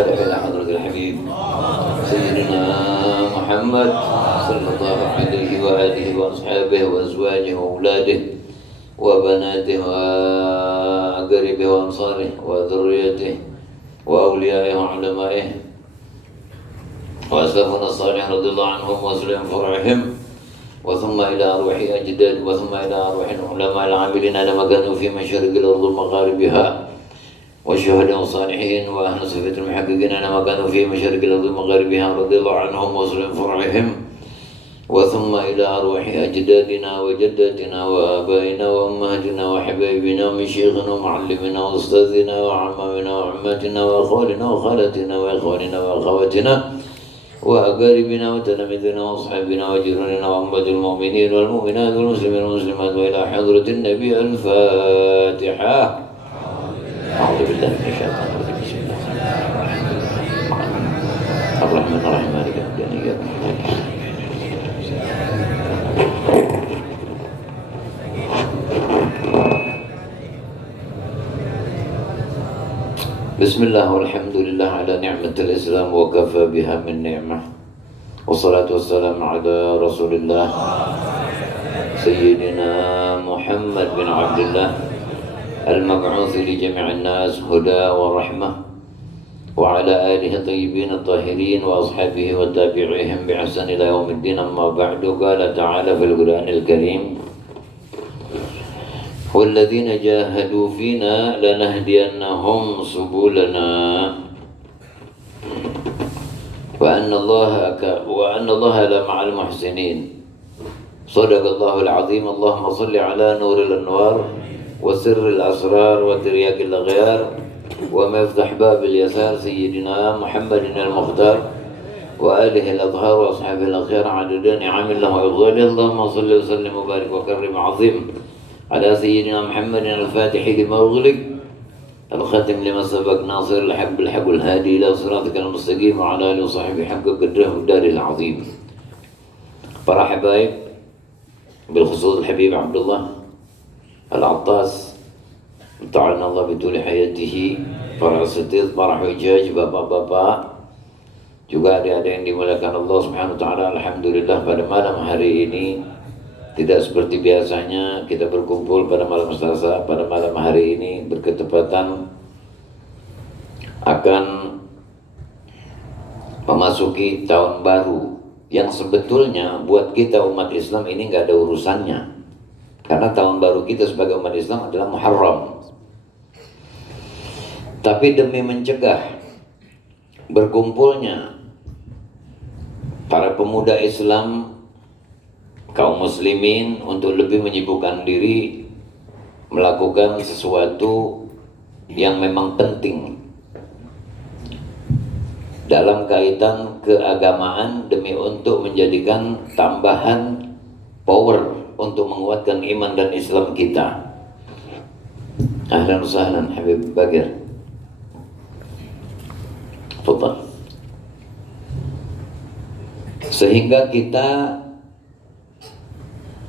إلى حضرة الحبيب سيدنا محمد صلى الله عليه وآله وأصحابه وأزواجه وأولاده وبناته وأقربه وأنصاره وذريته وأوليائه وعلمائه وأسلافنا الصالح رضي الله عنهم وأسلم فرعهم وثم إلى أرواح أجداد وثم إلى أرواح العلماء العاملين على ما كانوا في مشارق الأرض ومغاربها والشهداء والصالحين وأهل صفة المحققين على ما كانوا في مشارق الأرض ومغاربها رضي الله عنهم وأسلم فرعهم وثم إلى أرواح أجدادنا وجداتنا وآبائنا وأمهاتنا وحبايبنا ومشيخنا ومعلمنا وأستاذنا وعمامنا وعماتنا وأخوالنا وخالاتنا وإخواننا وأخواتنا وأقاربنا وتلاميذنا وأصحابنا وجيراننا وأمة المؤمنين والمؤمنات والمسلمين والمسلمات وإلى حضرة النبي الفاتحة. أعوذ بالله من الشيطان الرجيم. بسم الله الرحمن الرحيم. مالك يوم الدين. إياك بسم الله والحمد لله على نعمة الإسلام وكفى بها من نعمة والصلاة والسلام على رسول الله سيدنا محمد بن عبد الله المبعوث لجميع الناس هدى ورحمة وعلى آله الطيبين الطاهرين وأصحابه وتابعيهم بإحسان إلى يوم الدين. أما بعد قال تعالى في القرآن الكريم والذين جاهدوا فينا لنهدينهم سبلنا وأن الله لمع المحسنين. صدق الله العظيم. اللهم صل على نور الأنوار وسر الأسرار وترياق الأغيار ومفتح باب اليسار سيدنا محمد المختار وآله الأطهار وأصحابه الأخيار عدد نعم الله وإفضاله. اللهم صل وسلم وبارك وكرم عظيم على سيدنا محمد الفاتح لما أغلق الختم لما سبق ناصر الحق بالحق والهادي إلى صراطك المستقيم وعلى آله وصحبه حق قدره والدار العظيم. Para habaib, بالخصوص الحبيب عبد الله العطاس ta'ala Allah bituli hayatihi, para asatidz, para hujaj, bapak-bapak, juga adik-adik yang dimuliakan Allah Subhanahu wa taala. Alhamdulillah pada malam hari ini tidak seperti biasanya kita berkumpul pada malam Selasa. Pada malam hari ini berketepatan akan memasuki tahun baru yang sebetulnya buat kita umat Islam ini nggak ada urusannya, karena tahun baru kita sebagai umat Islam adalah Muharram. Tapi demi mencegah berkumpulnya para pemuda Islam, kaum muslimin untuk lebih menyibukkan diri melakukan sesuatu yang memang penting dalam kaitan keagamaan demi untuk menjadikan tambahan power untuk menguatkan iman dan Islam kita. Ahlan wa sahlan Habib Bagir. Tafadhal. Sehingga kita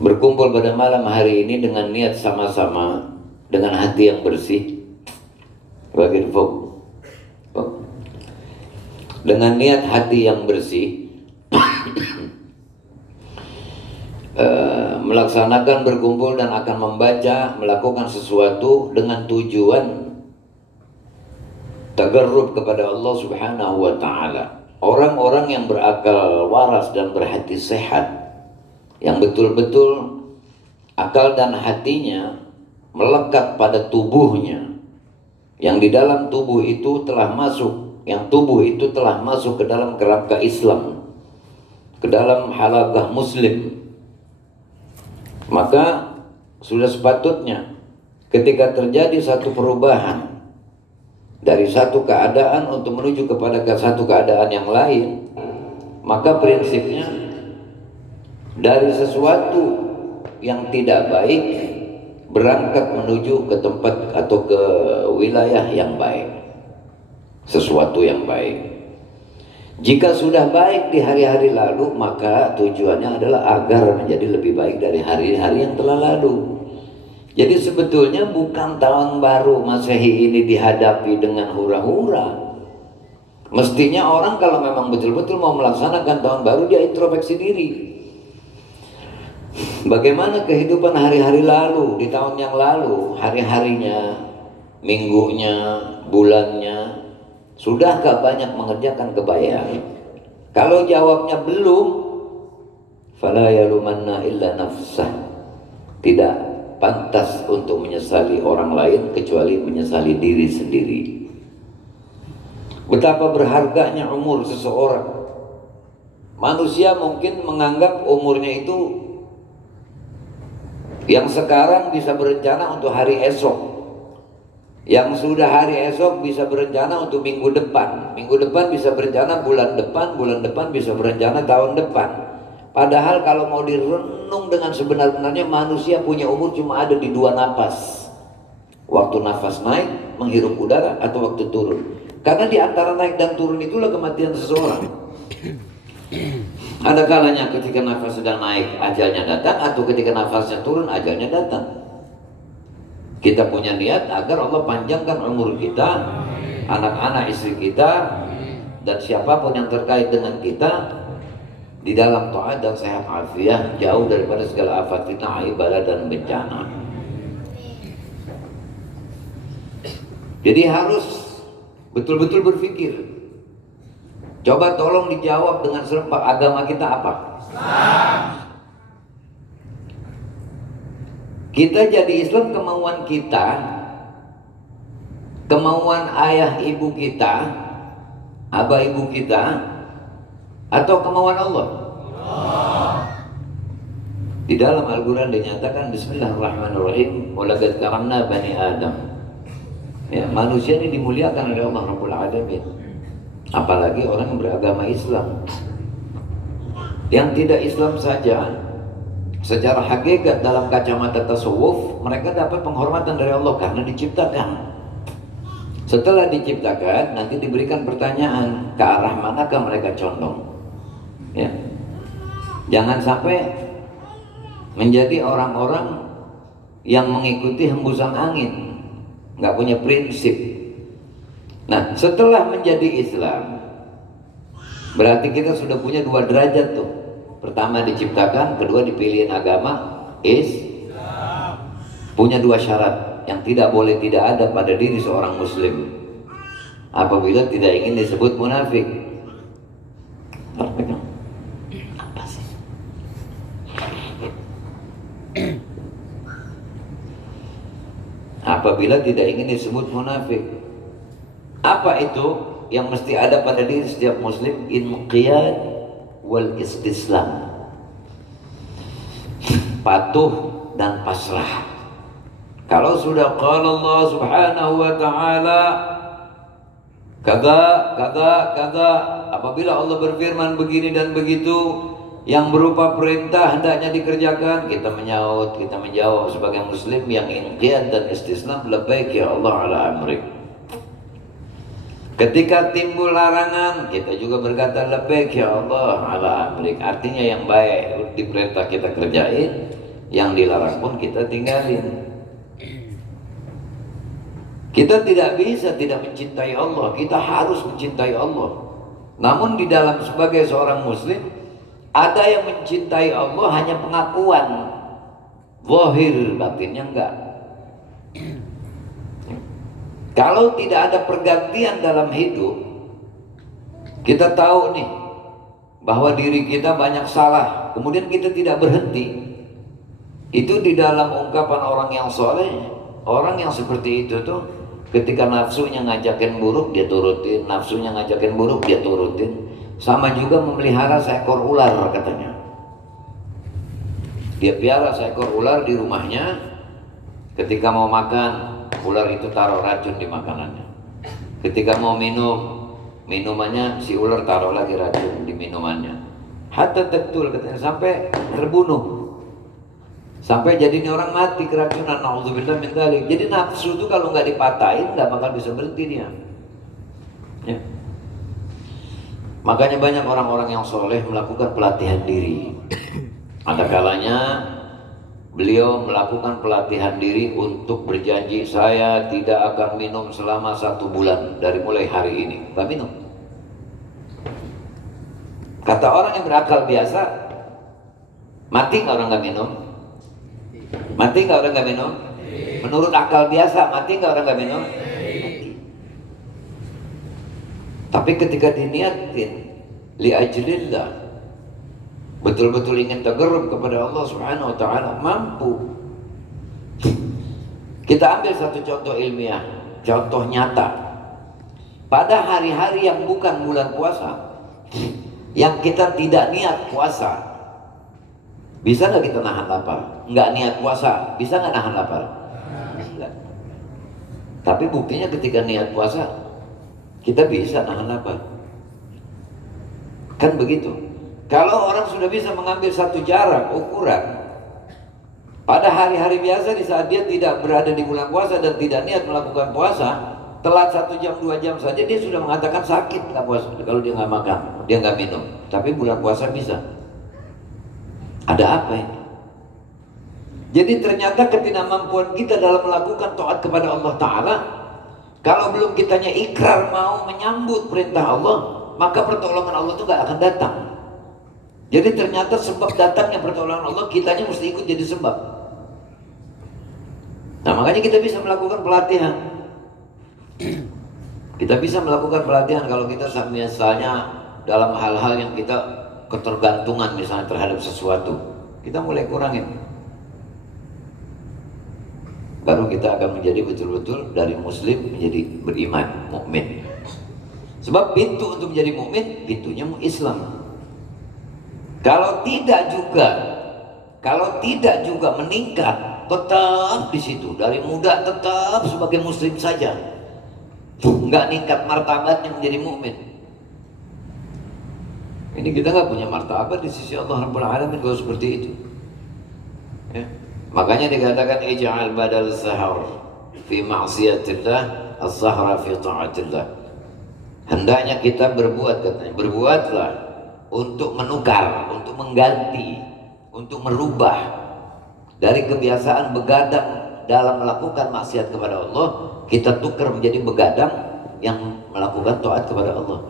berkumpul pada malam hari ini dengan niat sama-sama, dengan hati yang bersih. Bagir fok. Dengan niat hati yang bersih melaksanakan berkumpul dan akan membaca, melakukan sesuatu dengan tujuan tagarrub kepada Allah Subhanahu wa taala. Orang-orang yang berakal waras dan berhati sehat, yang betul-betul akal dan hatinya melekat pada tubuhnya, yang di dalam tubuh itu telah masuk, yang tubuh itu telah masuk ke dalam kerangka Islam, ke dalam halaqah muslim, maka sudah sepatutnya ketika terjadi satu perubahan dari satu keadaan untuk menuju kepada satu keadaan yang lain, maka prinsipnya dari sesuatu yang tidak baik berangkat menuju ke tempat atau ke wilayah yang baik, sesuatu yang baik. Jika sudah baik di hari-hari lalu, maka tujuannya adalah agar menjadi lebih baik dari hari-hari yang telah lalu. Jadi sebetulnya bukan tahun baru Masehi ini dihadapi dengan hura-hura, Mestinya orang kalau memang betul-betul mau melaksanakan tahun baru, dia introspeksi diri. Bagaimana kehidupan hari-hari lalu, di tahun yang lalu, hari-harinya, minggunya, bulannya, sudahkah banyak mengerjakan kebaikan? Kalau jawabnya belum, fala yalumanna illa nafsah. Tidak pantas untuk menyesali orang lain kecuali menyesali diri sendiri. Betapa berharganya umur seseorang. Manusia mungkin menganggap umurnya itu yang sekarang bisa berencana untuk hari esok, yang sudah hari esok bisa berencana untuk minggu depan, minggu depan bisa berencana bulan depan bisa berencana tahun depan. Padahal kalau mau direnung dengan sebenar-benarnya, manusia punya umur cuma ada di 2 napas. Waktu nafas naik menghirup udara atau waktu turun. Karena di antara naik dan turun itulah kematian seseorang. Ada kalanya ketika nafas sedang naik ajalnya datang, atau ketika nafasnya turun ajalnya datang. Kita punya niat agar Allah panjangkan umur kita, anak-anak, istri kita, dan siapapun yang terkait dengan kita di dalam taat dan sehat afiah, jauh daripada segala afat, fitnah, bala dan bencana. Jadi harus betul-betul berpikir. Coba tolong dijawab dengan serempak, agama kita apa? Kita jadi Islam kemauan kita, kemauan ayah ibu kita, abah ibu kita, atau kemauan Allah? Di dalam Al-Quran dinyatakan Bismillahirrahmanirrahim, walaqad karamna bani Adam. Ya, manusia ini dimuliakan oleh Allah Rabbul Alamin. Apalagi orang yang beragama Islam. Yang tidak Islam saja, secara hakikat dalam kacamata tasawuf, mereka dapat penghormatan dari Allah karena diciptakan. Setelah diciptakan, nanti diberikan pertanyaan, ke arah manakah mereka condong? Ya. Jangan sampai menjadi orang-orang yang mengikuti hembusan angin, nggak punya prinsip. Nah, setelah menjadi Islam, berarti kita sudah punya 2 derajat tuh. Pertama diciptakan, kedua dipilihin agama Islam. Punya 2 syarat yang tidak boleh tidak ada pada diri seorang muslim apabila tidak ingin disebut munafik. Apa sih? Apabila tidak ingin disebut munafik. Apa itu yang mesti ada pada diri setiap muslim? Inqiyad wal istislam. Patuh dan pasrah. Kalau sudah qala Allah Subhanahu wa taala kada, apabila Allah berfirman begini dan begitu yang berupa perintah hendaknya dikerjakan, kita menyaut, kita menjawab sebagai muslim yang inqiyad dan istislam, labbaik ya Allah ala amrik. Ketika timbul larangan, kita juga berkata labbaik ya Allah ala amrik. Artinya yang baik diperintah kita kerjain, yang dilarang pun kita tinggalin. Kita tidak bisa tidak mencintai Allah, kita harus mencintai Allah. Namun di dalam sebagai seorang muslim, ada yang mencintai Allah hanya pengakuan, zahir, batinnya enggak. Kalau tidak ada pergantian dalam hidup, kita tahu nih bahwa diri kita banyak salah, kemudian kita tidak berhenti. Itu di dalam ungkapan orang yang soleh. Orang yang seperti itu tuh, ketika nafsunya ngajakin buruk dia turutin, nafsunya ngajakin buruk dia turutin. Sama juga memelihara seekor ular katanya. Dia piara seekor ular di rumahnya. Ketika mau makan, ular itu taruh racun di makanannya. Ketika mau minum, minumannya si ular taruh lagi racun di minumannya. Hatta tektul katanya, sampai terbunuh. Sampai jadinya orang mati keracunan, na'udzubillah min dzalik. Jadi nafsu itu kalau nggak dipatahin nggak bakal bisa berhenti dia. Ya. Makanya banyak orang-orang yang soleh melakukan pelatihan diri. Ada kalanya beliau melakukan pelatihan diri untuk berjanji, saya tidak akan minum selama 1 bulan dari mulai hari ini. Nggak minum. Kata orang yang berakal biasa, mati nggak orang nggak minum? Mati nggak orang nggak minum? Menurut akal biasa, mati nggak orang nggak minum? Mati. Tapi ketika diniatin li ajlillah, betul-betul ingin tagarrub kepada Allah Subhanahu wa taala, mampu. Kita ambil satu contoh ilmiah, contoh nyata. Pada hari-hari yang bukan bulan puasa, yang kita tidak niat puasa, bisa nggak kita nahan lapar? Nggak niat puasa, bisa nggak nahan lapar? Enggak. Tapi buktinya ketika niat puasa, kita bisa nahan lapar. Kan begitu. Kalau orang sudah bisa mengambil satu jarak, ukuran, pada hari-hari biasa di saat dia tidak berada di bulan puasa dan tidak niat melakukan puasa, telat 1 jam 2 jam saja dia sudah mengatakan sakit nggak puasa kalau dia nggak makan, dia nggak minum. Tapi bulan puasa bisa. Ada apa ini? Jadi ternyata ketidakmampuan kita dalam melakukan taat kepada Allah Ta'ala, kalau belum kitanya ikrar mau menyambut perintah Allah, maka pertolongan Allah itu nggak akan datang. Jadi ternyata sebab datangnya pertolongan Allah, kitanya mesti ikut jadi sebab. Nah makanya kita bisa melakukan pelatihan. Kita bisa melakukan pelatihan kalau kita misalnya dalam hal-hal yang kita ketergantungan misalnya terhadap sesuatu, kita mulai kurangin. Baru kita akan menjadi betul-betul dari muslim menjadi beriman, mukmin. Sebab pintu untuk menjadi mukmin, pintunya Islam. Kalau tidak juga meningkat, tetap di situ. Dari muda tetap sebagai muslim saja, nggak ningkat martabatnya menjadi mukmin. Ini kita nggak punya martabat di sisi Allah Rabbul Alamin kalau seperti itu. Ya. Makanya dikatakan ij'al badal sahar fi ma'siyatillah as-sahra fi ta'atillah. Hendaknya kita berbuat, katanya, berbuatlah untuk menukar, untuk mengganti, untuk merubah dari kebiasaan begadang dalam melakukan maksiat kepada Allah, kita tukar menjadi begadang yang melakukan taat kepada Allah.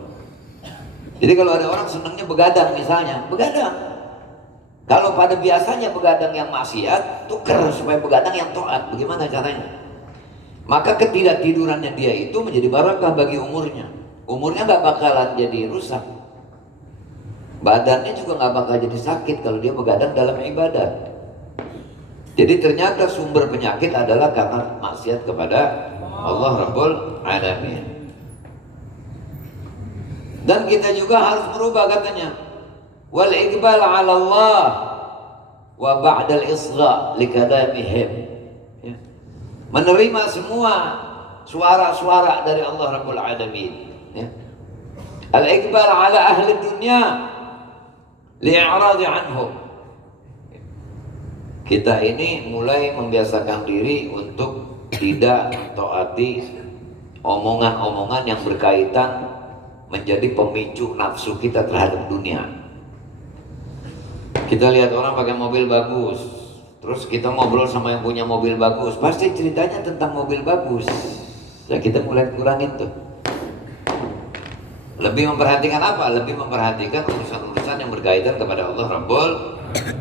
Jadi kalau ada orang senangnya begadang misalnya, begadang. Kalau pada biasanya begadang yang maksiat, tukar supaya begadang yang taat. Bagaimana caranya? Maka ketidaktidurannya dia itu menjadi barakah bagi umurnya. Umurnya nggak bakalan jadi rusak. Badannya juga nggak bakal jadi sakit kalau dia begadang dalam ibadat. Jadi ternyata sumber penyakit adalah karena maksiat kepada Allah Rabbul Alamin. Dan kita juga harus merubah, katanya, wal iqbal 'ala Allah wa ba'dal isgha' li kalamihim. Ya. Menerima semua suara-suara dari Allah Rabbul Alamin. Ya. Al iqbal 'ala ahli dunya li'iradi anhum. Kita ini mulai membiasakan diri untuk tidak mentaati omongan-omongan yang berkaitan menjadi pemicu nafsu kita terhadap dunia. Kita lihat orang pakai mobil bagus, terus kita ngobrol sama yang punya mobil bagus, pasti ceritanya tentang mobil bagus. Ya kita mulai kurangin tuh. Lebih memperhatikan apa? Lebih memperhatikan urusan-urusan yang berkaitan kepada Allah Rabbul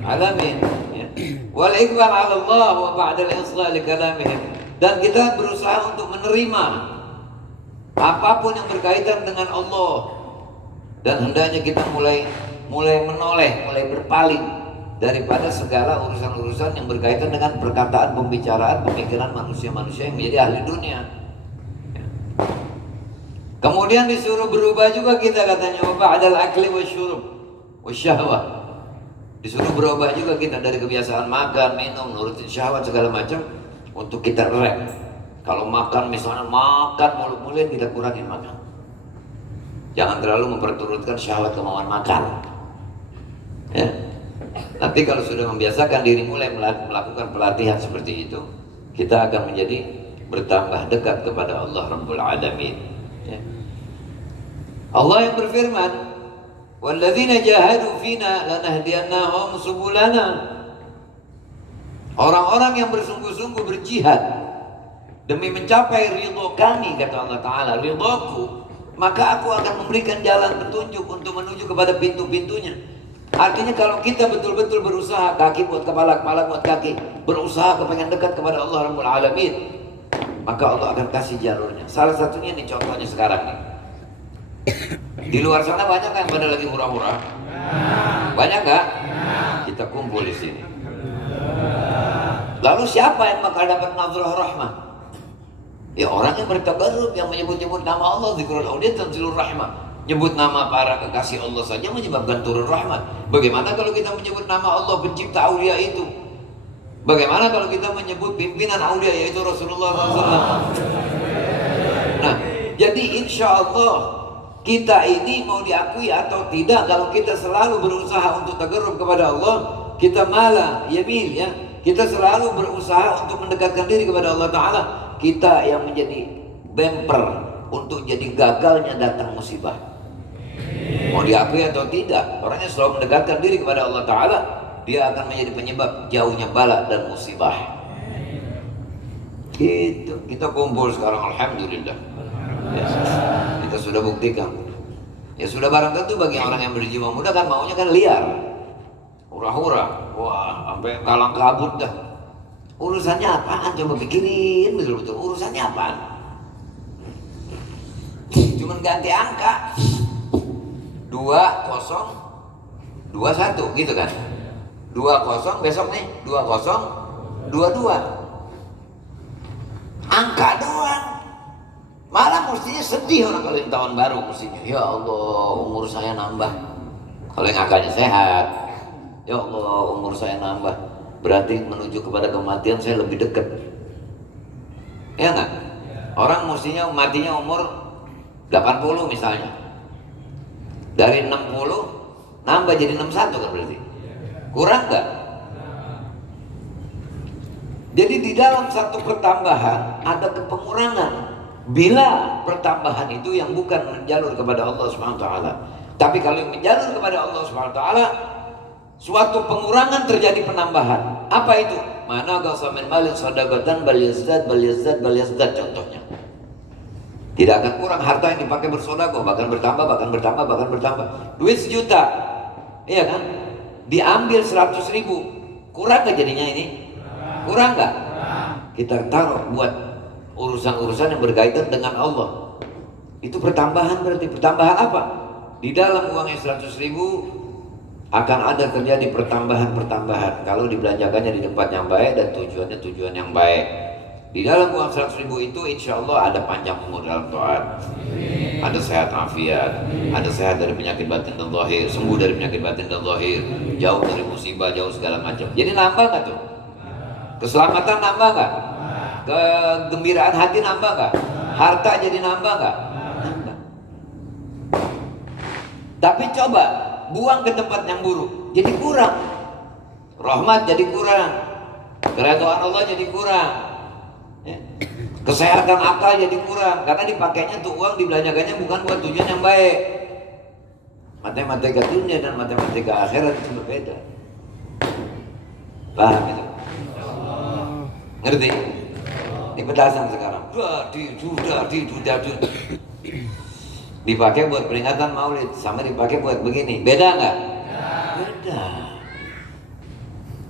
Alamin. Ya. Wal iqbal 'ala Allah wa ba'dal islah li kalamihim. Dan kita berusaha untuk menerima apapun yang berkaitan dengan Allah. Dan hendaknya kita mulai menoleh, mulai berpaling daripada segala urusan-urusan yang berkaitan dengan perkataan, pembicaraan, pemikiran manusia-manusia yang menjadi ahli dunia. Kemudian disuruh berubah juga kita, katanya, wa ba'dal akli wasyurub wasyahwah. Disuruh berubah juga kita dari kebiasaan makan, minum, nurutin syahwat segala macam untuk kita rem. Kalau makan misalnya makan mulut-mulut, kita kurangin makan. Jangan terlalu memperturutkan syahwat kemauan makan. Ya. Nanti kalau sudah membiasakan diri mulai melakukan pelatihan seperti itu, kita akan menjadi bertambah dekat kepada Allah Rabbul Alamin. Ya. Allah yang berfirman, walladzina jahadu fina lanahdiyannahum subulana. Orang-orang yang bersungguh-sungguh berjihad demi mencapai ridho kami, kata Allah Ta'ala, ridhoku, maka aku akan memberikan jalan petunjuk untuk menuju kepada pintu-pintunya. Artinya kalau kita betul-betul berusaha, kaki buat kepala, kepala buat kaki, berusaha kepengen dekat kepada Allah Rabbul Alamin, maka Allah akan kasih jalurnya. Salah satunya nih, contohnya sekarang nih. Di luar sana banyak kan pada lagi hura-hura? Banyak gak? Kita kumpul di sini. Lalu siapa yang bakal dapat nazrah rahmah? Ya orang yang bertabarruk, yang menyebut-nyebut nama Allah, zikrul auliya tanzilur rahmah. Nyebut nama para kekasih Allah saja menyebabkan turun rahmat. Bagaimana kalau kita menyebut nama Allah pencipta aulia itu? Bagaimana kalau kita menyebut pimpinan aulia yaitu Rasulullah SAW? Nah, jadi insya Allah kita ini mau diakui atau tidak, kalau kita selalu berusaha untuk tagarrub kepada Allah, kita malah yamin ya, kita selalu berusaha untuk mendekatkan diri kepada Allah Ta'ala, kita yang menjadi bumper untuk jadi gagalnya datang musibah. Mau diakui atau tidak, orang yang selalu mendekatkan diri kepada Allah Ta'ala, dia akan menjadi penyebab jauhnya bala dan musibah. Gitu. Kita kumpul sekarang, alhamdulillah ya, kita sudah buktikan. Ya sudah barang tentu bagi orang yang berjiwa muda kan maunya kan liar, hura-hura, wah sampai kalang kabut dah. Urusannya apaan? Coba pikirin betul-betul, urusannya apaan? Cuman ganti angka 2021 gitu kan, 20 besok nih 2022, angka doang. Malah mestinya sedih orang kalau yang tahun baru, mestinya ya Allah umur saya nambah. Kalau yang angkanya sehat, ya Allah umur saya nambah, berarti menuju kepada kematian saya lebih dekat. Ya enggak? Orang mestinya matinya umur 80 misalnya, dari 60 nambah jadi 61 kan, berarti kurang nggak? Jadi di dalam satu pertambahan ada pengurangan bila pertambahan itu yang bukan menjalur kepada Allah SWT. Tapi kalau yang menjalur kepada Allah SWT, suatu pengurangan terjadi penambahan. Apa itu? Mana gasa min malin sadaqatan bal yazdad contohnya. Tidak akan kurang harta yang dipakai bersedekah, bahkan bertambah. Duit 1 juta, iya kan? Diambil 100.000, kurang nggak jadinya ini? Kurang nggak? Kita taruh buat urusan-urusan yang berkaitan dengan Allah. Itu pertambahan, berarti pertambahan apa? Di dalam uangnya 100.000 akan ada terjadi pertambahan kalau dibelanjakannya di tempat yang baik dan tujuan yang baik. Di dalam uang 100.000 itu insya Allah ada panjang umur dalam taat, ada sehat afiat, ada sehat dari penyakit batin dan zahir, sembuh dari penyakit batin dan zahir, jauh dari musibah, jauh segala macam. Jadi nambah nggak tuh? Keselamatan nambah nggak? Kegembiraan hati nambah nggak? Harta jadi nambah nggak? Nambah. Tapi coba buang ke tempat yang buruk, jadi kurang. Rahmat jadi kurang, keridhaan Allah jadi kurang, ya. Kesehatan akal jadi kurang, karena dipakainya tuh uang dibelanjakannya bukan buat tujuan yang baik. Matematika dunia dan matematika akhirat itu berbeda. Paham itu? Ngerti? Ini petasan sekarang. Sudah. Dipakai buat peringatan Maulid sama dipakai buat begini. Beda nggak?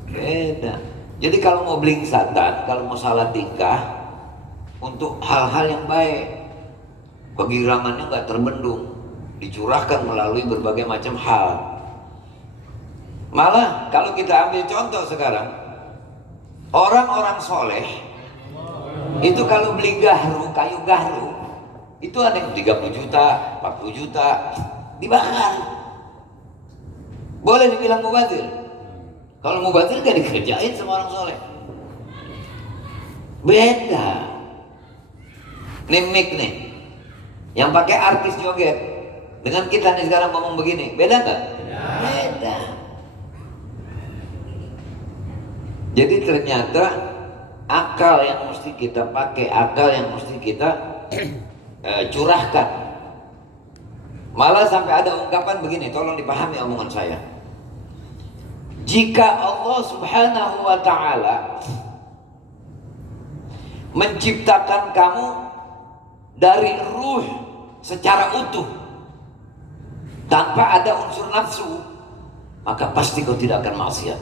Beda. Jadi kalau mau belingsatan, kalau mau salah tingkah untuk hal-hal yang baik, kegirangannya nggak terbendung, dicurahkan melalui berbagai macam hal. Malah kalau kita ambil contoh sekarang, orang-orang soleh itu kalau beli kayu gahru, itu ada yang 30 juta, 40 juta, dibakar. Boleh dibilang mubazir? Kalau mubazir gak dikerjain sama orang soleh. Beda. Nih mic nih, yang pakai artis joget, dengan kita nih sekarang ngomong begini, beda gak? Beda. Jadi ternyata akal yang mesti kita pakai, akal yang mesti kita curahkan. Malah sampai ada ungkapan begini, tolong dipahami omongan saya. Jika Allah Subhanahu wa ta'ala menciptakan kamu dari ruh secara utuh tanpa ada unsur nafsu, maka pasti kau tidak akan maksiat.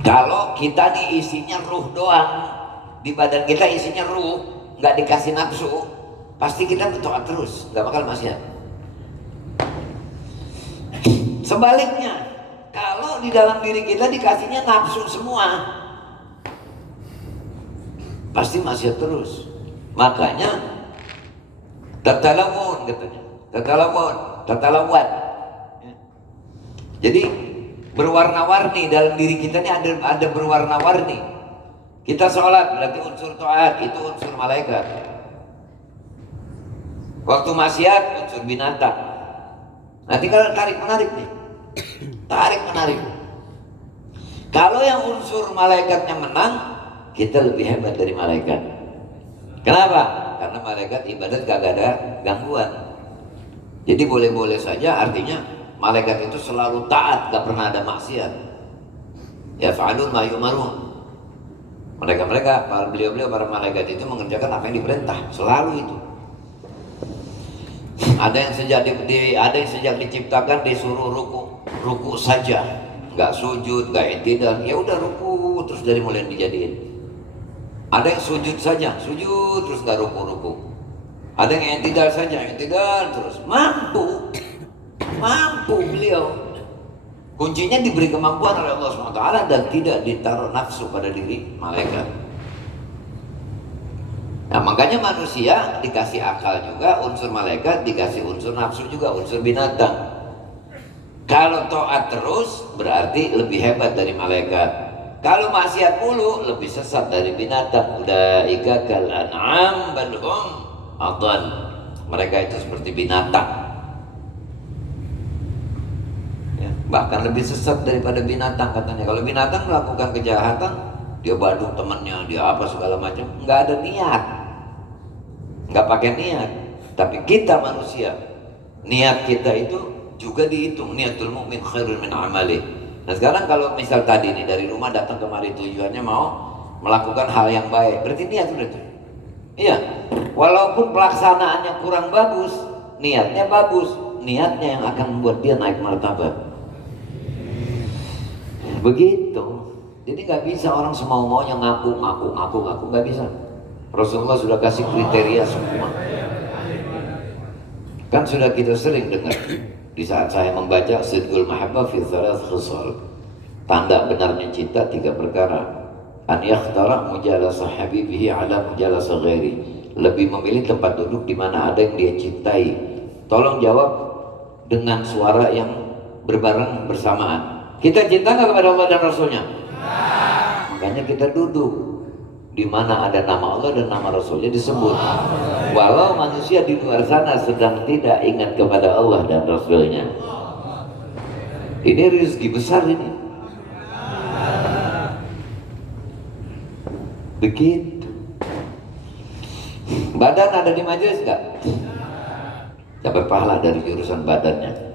Kalau kita nih isinya ruh doang, di badan kita isinya ruh, nggak dikasih nafsu, pasti kita bertoat terus, nggak bakal maksiat. Sebaliknya, kalau di dalam diri kita dikasihnya nafsu semua, pasti maksiat terus. Makanya tatalawun katanya, tatalawun. Jadi berwarna-warni dalam diri kita ini ada berwarna-warni. Kita sholat berarti unsur taat, itu unsur malaikat. Waktu maksiat unsur binatang. Nanti kalau tarik menarik nih, tarik menarik. Kalau yang unsur malaikatnya menang, kita lebih hebat dari malaikat. Kenapa? Karena malaikat ibadat kagak ada gangguan. Jadi boleh-boleh saja, artinya malaikat itu selalu taat, gak pernah ada maksiat. Ya fa'alun ma yu'marun. Mereka beliau-beliau para malaikat itu mengerjakan apa yang diperintah, selalu itu. Ada yang sejak diciptakan disuruh ruku saja, nggak sujud, nggak i'tidal, ya udah ruku terus dari mulai dijadiin. Ada yang sujud saja, sujud terus nggak ruku. Ada yang i'tidal saja, i'tidal terus. Mampu beliau. Kuncinya diberi kemampuan oleh Allah SWT dan tidak ditaruh nafsu pada diri malaikat. Nah makanya manusia dikasih akal juga, unsur malaikat dikasih unsur nafsu juga, unsur binatang. Kalau taat terus berarti lebih hebat dari malaikat. Kalau maksiat mulu lebih sesat dari binatang. Ulaika kal an'am bal hum adall. Mereka itu seperti binatang. Ya, bahkan lebih sesat daripada binatang katanya. Kalau binatang melakukan kejahatan, dia badung temannya, dia apa segala macam, nggak ada niat, nggak pakai niat. Tapi kita manusia, niat kita itu juga dihitung. Niatul mu'min khairun min amali. Nah sekarang kalau misal tadi nih dari rumah datang kemari tujuannya mau melakukan hal yang baik, berarti niat udah tuh. Iya, walaupun pelaksanaannya kurang bagus, niatnya bagus. Niatnya yang akan membuat dia naik martabat. Begitu. Jadi nggak bisa orang semau-maunya ngaku, nggak bisa. Rasulullah sudah kasih kriteria semua. Kan sudah kita sering dengar di saat saya membaca Sidqul Mahabbah fi thalath khisal. Tanda benarnya cinta 3 perkara. An yakhtara mujalasa habibihi ala mujalasa ghairi. Lebih memilih tempat duduk di mana ada yang dia cintai. Tolong jawab dengan suara yang berbareng bersamaan. Kita cinta nggak kepada Allah dan Rasulnya? Makanya kita duduk di mana ada nama Allah dan nama Rasulnya disebut. Walau manusia di luar sana sedang tidak ingat kepada Allah dan Rasulnya. Ini rezeki besar ini. Begitu. Badan ada di majelis nggak? Dapat pahala dari jurusan badannya.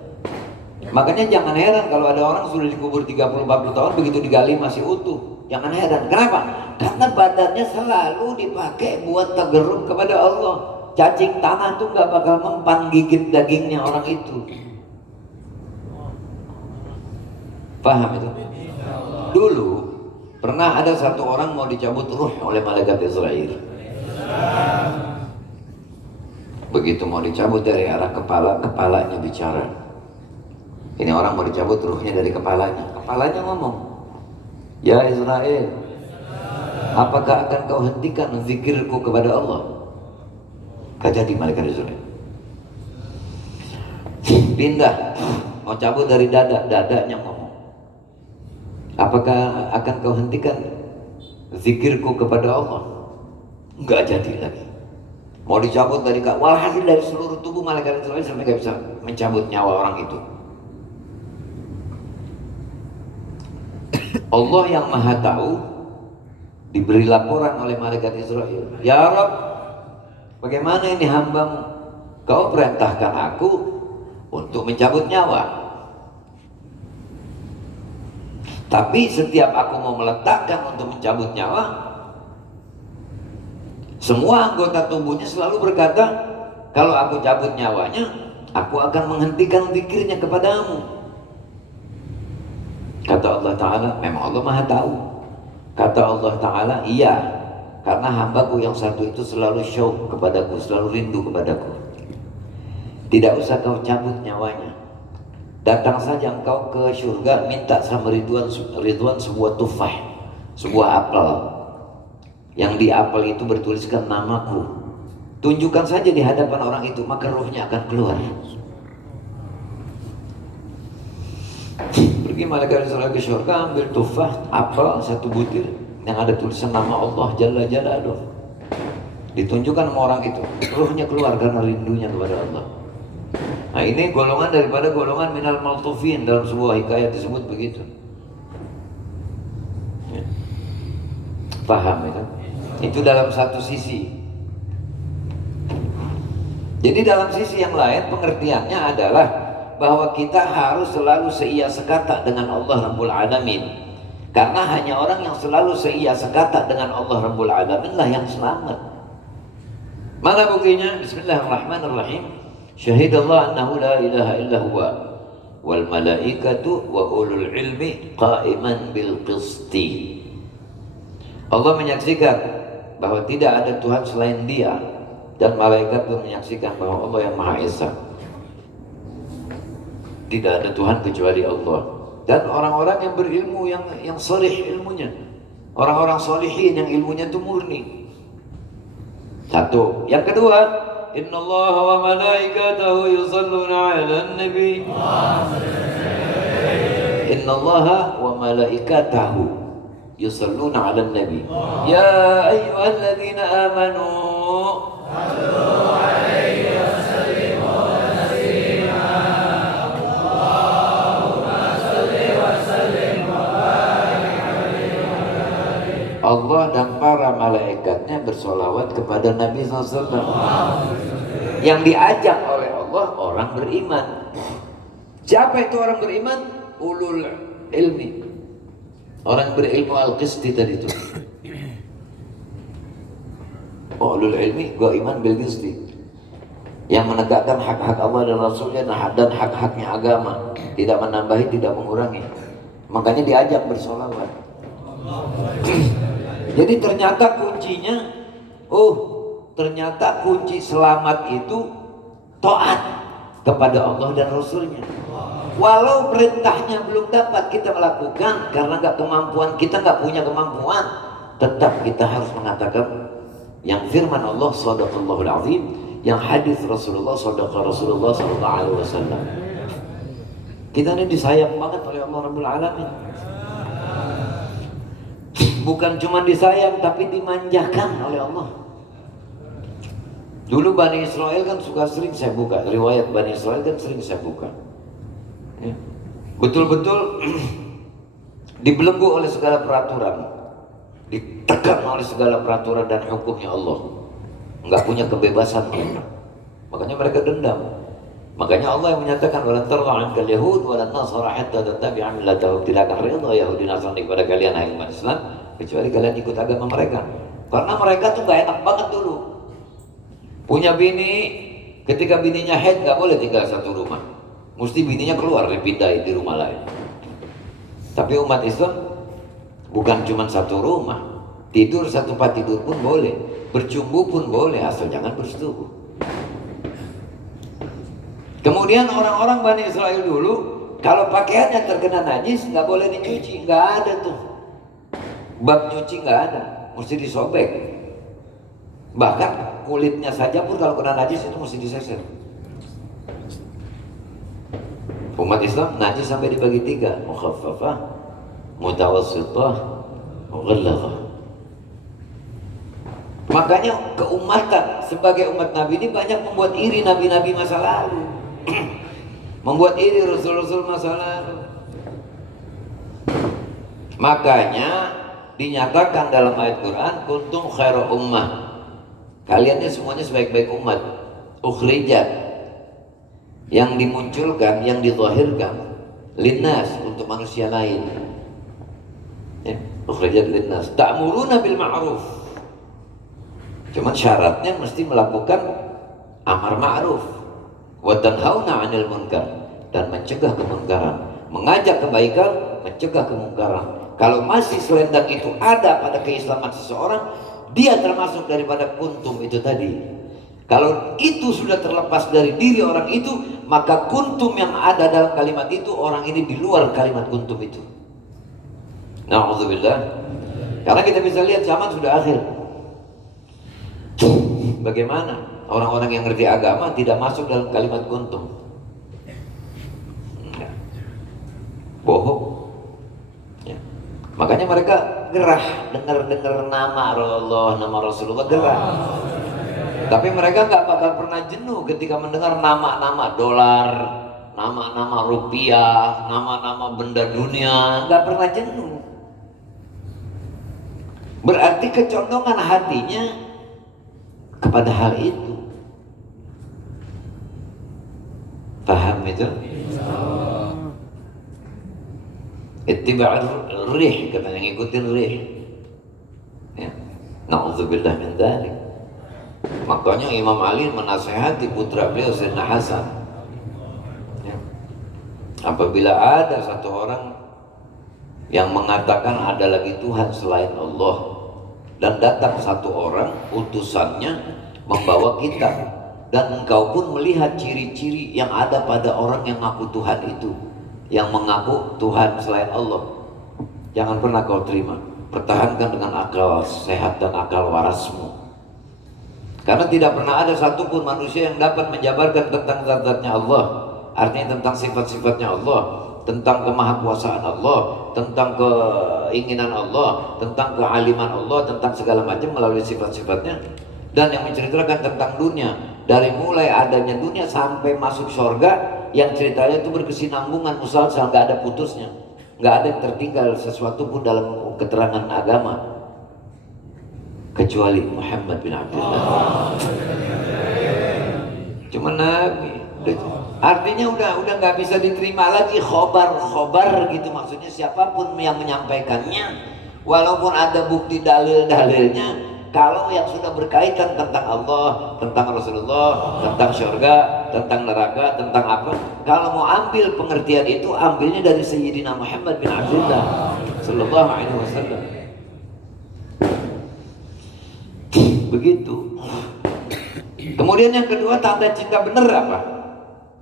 Makanya jangan heran kalau ada orang sudah dikubur 30-40 tahun, begitu digali masih utuh. Jangan heran. Kenapa? Karena badannya selalu dipakai buat tagerrub kepada Allah. Cacing tanah tuh nggak bakal mempan gigit dagingnya orang itu. Paham itu? Dulu pernah ada satu orang mau dicabut ruh oleh malaikat Israel. Begitu mau dicabut dari arah kepala, kepalanya bicara. Ini orang mau dicabut ruhnya dari kepalanya. Kepalanya ngomong, ya Israel, apakah akan kau hentikan zikirku kepada Allah? Gak jadi malaikat Israel. Pindah, mau cabut dari dada, dadanya ngomong, apakah akan kau hentikan zikirku kepada Allah? Gak jadi lagi. Mau dicabut dari walhasil dari seluruh tubuh malaikat Israel sampai gak bisa mencabut nyawa orang itu. Allah yang maha tahu diberi laporan oleh malaikat Israel, ya Rabb, bagaimana ini hambamu? Kau perintahkan aku untuk mencabut nyawa, tapi setiap aku mau meletakkan untuk mencabut nyawa, Semua anggota tubuhnya selalu berkata, kalau aku cabut nyawanya, aku akan menghentikan zikirnya kepadamu. Kata Allah Ta'ala, memang Allah Maha tahu. Kata Allah Ta'ala, iya, karena hambaku yang satu itu selalu syauq kepadaku, selalu rindu kepadaku. Tidak usah kau cabut nyawanya. Datang saja engkau ke surga, minta sama Ridwan sebuah tufah, sebuah apel. Yang di apel itu bertuliskan namaku. Tunjukkan saja di hadapan orang itu, maka rohnya akan keluar. Pergi malaikat Israel ke surga, ambil tufah, apel, satu butir yang ada tulisan nama Allah Jalla Jalaluh. Ditunjukkan sama orang itu, rohnya keluar karena rindunya kepada Allah. Nah, ini golongan daripada golongan minal maltufin, dalam sebuah hikayat disebut begitu. Ya. Paham ya kan? Itu dalam satu sisi. Jadi dalam sisi yang lain pengertiannya adalah bahwa kita harus selalu seia sekata dengan Allah Rabbul Alamin. Karena hanya orang yang selalu seia sekata dengan Allah Rabbul Alamin lah yang selamat. Mana buktinya? Bismillahirrahmanirrahim. Syahidallah annahu la ilaha illa huwa wal malaikatu wa ulul ilmi qa'iman bil qisti. Allah menyaksikan bahwa tidak ada Tuhan selain Dia, dan malaikat pun menyaksikan bahwa Allah yang Maha Esa. Tidak ada Tuhan kecuali Allah. Dan orang-orang yang berilmu, yang salih ilmunya, orang-orang solihin yang ilmunya itu murni. Satu. Yang kedua, innallaha wa malaikatahu yusalluna 'alan nabi. Innallaha wa malaikatahu yusalluna 'alan nabi. Ya ayyuhalladzina amanu sallu 'alaihi wa sallimu taslima. Allahumma shalli wa sallim wa barik 'alaihi. Allah dan para malaikatnya bersolawat kepada Nabi SAW. Yang diajak oleh Allah orang beriman. Siapa itu orang beriman? Ulul ilmi, orang berilmu al-qisti tadi itu. Ulul ilmi qaiman bil qisti, yang menegakkan hak-hak Allah dan Rasulnya dan hak-haknya agama, tidak menambahi, tidak mengurangi. Makanya diajak bersolawat. Jadi ternyata kuncinya, ternyata kunci selamat itu taat kepada Allah dan Rasulnya. Walau perintahnya belum dapat kita melakukan karena kita nggak punya kemampuan, tetap kita harus mengatakan yang firman Allah shadaqallahul azim, yang hadis Rasulullah shadaqa Rasulullah sallallahu alaihi wasallam. Kita ini disayang banget oleh Allah Rabbul Alamin. Bukan cuma disayang tapi dimanjakan oleh Allah. Dulu Bani Israel kan sering saya buka, riwayat Bani Israel kan sering saya buka. Ya. Betul-betul dibelenggu oleh segala peraturan, ditekan oleh segala peraturan dan hukumnya Allah. Enggak punya kebebasan mereka. Makanya mereka dendam. Makanya Allah yang menyatakan walan tarda 'ankal yahud walan nasara hatta tattabi'a millatahum. Tidak akan redha Yahudi Nasrani kepada kalian hai umat Islam kecuali kalian ikut agama mereka. Karena mereka tuh gak enak banget dulu. Punya bini, ketika bininya haid gak boleh tinggal satu rumah. Mesti bininya keluar dipindahin di rumah lain. Tapi umat Islam bukan cuma satu rumah. Tidur satu tempat tidur pun boleh, bercumbu pun boleh, asal jangan bersetubuh. Kemudian orang-orang Bani Israel dulu, kalau pakaiannya terkena najis nggak boleh dicuci, nggak ada tuh. Bab nyuci nggak ada, mesti disobek. Bahkan kulitnya saja pun kalau kena najis itu mesti diseser. Umat Islam najis sampai dibagi tiga, mukhaffafah, mutawassithah, mughallathah. Makanya keumatan sebagai umat Nabi ini banyak membuat iri nabi-nabi masa lalu. Membuat iri rasul-rasul masa lalu. Makanya dinyatakan dalam ayat Quran, kuntum khairu ummah. Kalian ini semuanya sebaik-baik umat. Ukhrijat, yang dimunculkan, yang dizahirkan linnas, untuk manusia lain. Ya, ukhrijat linnas ta'muruna bil ma'ruf. Cuman syaratnya mesti melakukan amar ma'ruf wa tanhauna 'anil munkar, dan mencegah kemunkaran, mengajak kebaikan, mencegah kemungkaran. Kalau masih selendang itu ada pada keislaman seseorang, dia termasuk daripada kuntum itu tadi. Kalau itu sudah terlepas dari diri orang itu, maka kuntum yang ada dalam kalimat itu, orang ini di luar kalimat kuntum itu. Na'udzubillah. Karena kita bisa lihat zaman sudah akhir. Bagaimana orang-orang yang ngerti agama tidak masuk dalam kalimat kuntum? Bohong. Ya. Makanya mereka gerah dengar nama Allah, nama Rasulullah, gerah. Tapi mereka nggak bakal pernah jenuh ketika mendengar nama-nama dolar, nama-nama rupiah, nama-nama benda dunia, nggak pernah jenuh. Berarti kecondongan hatinya kepada hal itu. Paham itu? Ittiba'ur rih, katanya ngikutin rih. Ya. Na'udzubillah min dzalik. Makanya Imam Ali menasehati putra beliau Sayyidina Hasan. Ya. Apabila ada satu orang yang mengatakan ada lagi Tuhan selain Allah, dan datang satu orang utusannya membawa kitab, dan engkau pun melihat ciri-ciri yang ada pada orang yang ngaku Tuhan itu, yang mengaku Tuhan selain Allah, jangan pernah kau terima. Pertahankan dengan akal sehat dan akal warasmu, karena tidak pernah ada satupun manusia yang dapat menjabarkan tentang zat-zatnya Allah, artinya tentang sifat-sifatnya Allah, tentang kemahakuasaan Allah, tentang keinginan Allah, tentang kealiman Allah, tentang segala macam melalui sifat-sifatnya. Dan yang menceritakan tentang dunia, dari mulai adanya dunia sampai masuk surga, yang ceritanya itu berkesinambungan, musalsal, nggak ada putusnya, nggak ada yang tertinggal sesuatu pun dalam keterangan agama kecuali Muhammad bin Abdullah. Cuma Nabi. Artinya udah nggak bisa diterima lagi khobar gitu, maksudnya siapapun yang menyampaikannya, walaupun ada bukti dalil-dalilnya, kalau yang sudah berkaitan tentang Allah, tentang Rasulullah, tentang surga, tentang neraka, tentang apa, kalau mau ambil pengertian itu, ambilnya dari Sayyidina Muhammad bin Abdullah sallallahu alaihi wasallam. Begitu. Kemudian yang kedua, tanda cinta benar apa?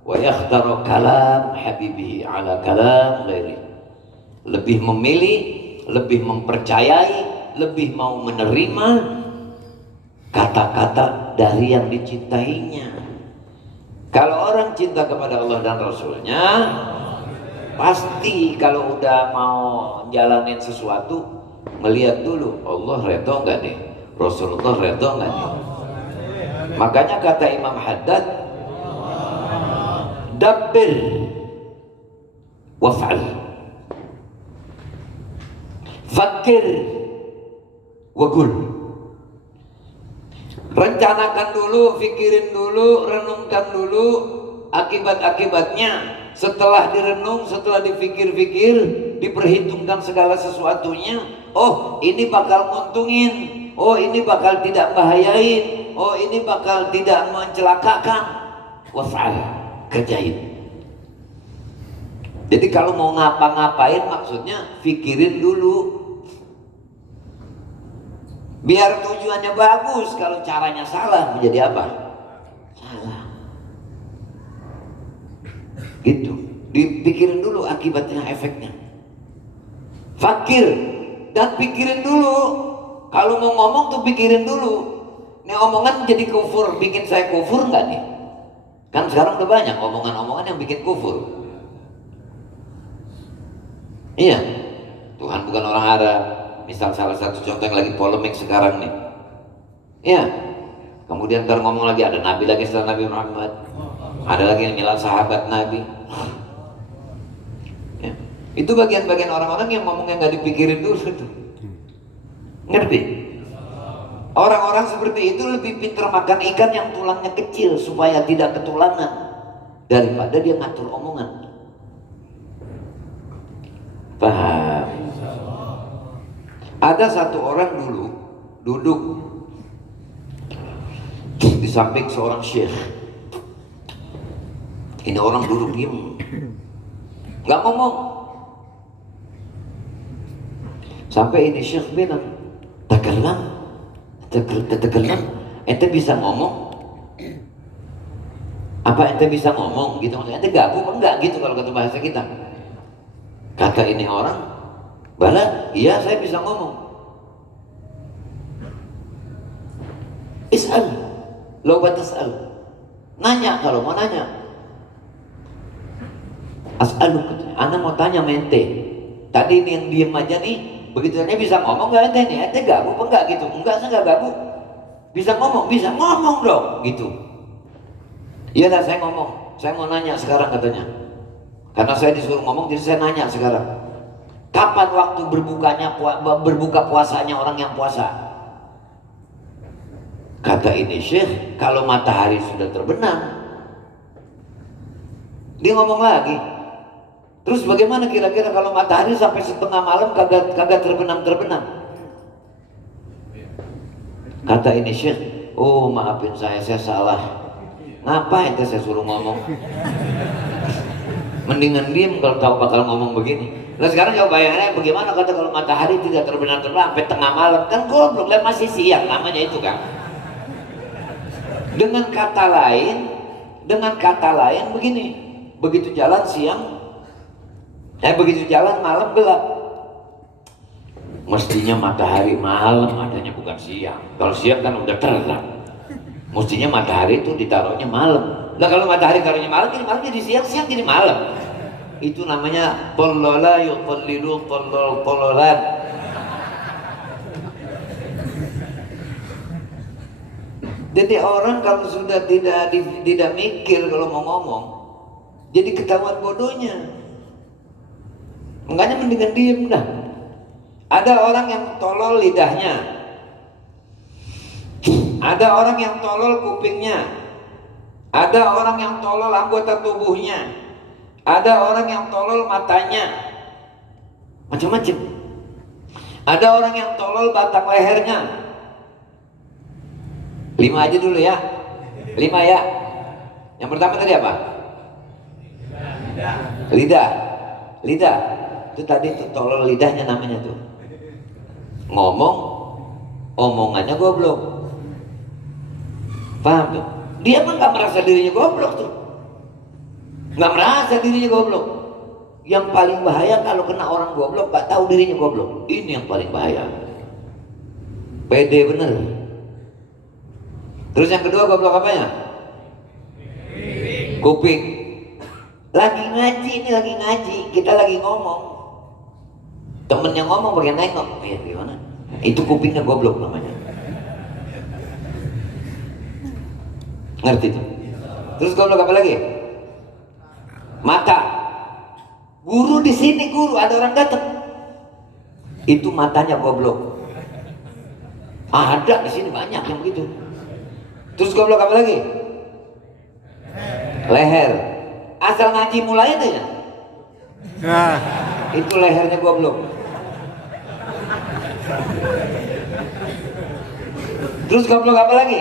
Wa yakhtaru kalam habibihi ala kalam ghairi. Lebih memilih, lebih mempercayai, lebih mau menerima kata-kata dari yang dicintainya. Kalau orang cinta kepada Allah dan Rasulnya, pasti kalau udah mau jalanin sesuatu, melihat dulu Allah redho nggak nih, Rasulullah redho nggak nih. Makanya kata Imam Haddad, dabbir waf'al, fakir waqul. Rencanakan dulu, pikirin dulu, renungkan dulu akibat-akibatnya. Setelah direnung, setelah dipikir-pikir, diperhitungkan segala sesuatunya. Oh, ini bakal nguntungin. Oh, ini bakal tidak bahayain. Oh, ini bakal tidak mencelakakan. Waf'al, kerjain. Jadi kalau mau ngapa-ngapain, maksudnya pikirin dulu. Biar tujuannya bagus, kalau caranya salah menjadi apa? Salah. Gitu. Dipikirin dulu akibatnya, efeknya. Fakir dan pikirin dulu. Kalau mau ngomong tuh pikirin dulu. Ini omongan jadi kufur, bikin saya kufur nggak nih? Kan sekarang udah banyak omongan-omongan yang bikin kufur. Iya, Tuhan bukan orang Arab. Misal salah satu contoh yang lagi polemik sekarang nih. Iya. Kemudian ntar ngomong lagi ada Nabi lagi setelah Nabi Muhammad. Ada lagi yang nyela sahabat Nabi. Ya. Itu bagian-bagian orang-orang yang ngomongnya nggak dipikirin dulu tuh. Ngerti? Orang-orang seperti itu lebih pintar makan ikan yang tulangnya kecil supaya tidak ketulangan daripada dia ngatur omongan. Paham? Ada satu orang dulu duduk Di samping seorang syekh. Ini orang duduk diam, nggak ngomong. Sampai ini syekh bilang, "Takallam, takallam, ente bisa ngomong? Apa ente bisa ngomong?" Gitu maksudnya, ente gabung enggak gitu kalau kata bahasa kita. Kata ini orang, "Bala, iya saya bisa ngomong." Is'al, lo batas'al. Nanya kalau mau nanya. As'aluk, ana mau tanya mente. Tadi ini yang diem aja nih, begitu tanya bisa ngomong nggak ente nih? Ente gabung apa enggak gitu? Enggak, saya nggak gabung. Bisa ngomong dong gitu. Iya lah, saya ngomong. Saya mau nanya sekarang katanya. Karena saya disuruh ngomong, jadi saya nanya sekarang. Kapan waktu berbuka puasanya orang yang puasa? Kata ini syekh, kalau matahari sudah terbenam. Dia ngomong lagi. Terus bagaimana kira-kira kalau matahari sampai setengah malam kagak terbenam? Kata ini syekh, "Oh maafin saya salah. Ngapain saya suruh ngomong? Mendingan diem kalau tahu bakal ngomong begini." Nah sekarang coba bayangin bagaimana kata kalau matahari tidak terbenam sampai tengah malam. Kan goblok, kan masih siang namanya itu kan. Dengan kata lain begini, begitu jalan siang, begitu jalan malam gelap. Mestinya matahari malam adanya, bukan siang. Kalau siang kan udah terang. Mestinya matahari itu ditaruhnya malam. Nah kalau matahari taruhnya malam, jadi malam jadi siang, siang jadi malam. Itu namanya tollola yuqallilu tollolan. Jadi orang kalau sudah tidak mikir kalau mau ngomong, jadi ketahuan bodohnya. Makanya mendingan diem dah. Ada orang yang tolol lidahnya, ada orang yang tolol kupingnya, ada orang yang tolol anggota tubuhnya, ada orang yang tolol matanya, macam-macam. Ada orang yang tolol batang lehernya. 5 aja dulu ya, 5 ya. Yang pertama tadi apa? Lidah. Itu tadi tuh tolol lidahnya namanya tuh. Ngomong, omongannya goblok. Paham tuh? Dia mah nggak merasa dirinya goblok tuh. Nggak merasa dirinya goblok. Yang paling bahaya kalau kena orang goblok nggak tahu dirinya goblok. Ini yang paling bahaya. Pede bener. Terus yang kedua goblok apanya? Kuping. Lagi ngaji, kita lagi ngomong. Temennya ngomong bagian nengok, ya gimana? Itu kupingnya goblok namanya. Ngerti tuh? Terus goblok apa lagi? Mata. Guru di sini, ada orang datang. Itu matanya goblok. Ada di sini banyak yang begitu. Terus goblok apa lagi? Leher. Asal ngaji mulai aja ya. Nah, itu lehernya goblok. Terus goblok apa lagi?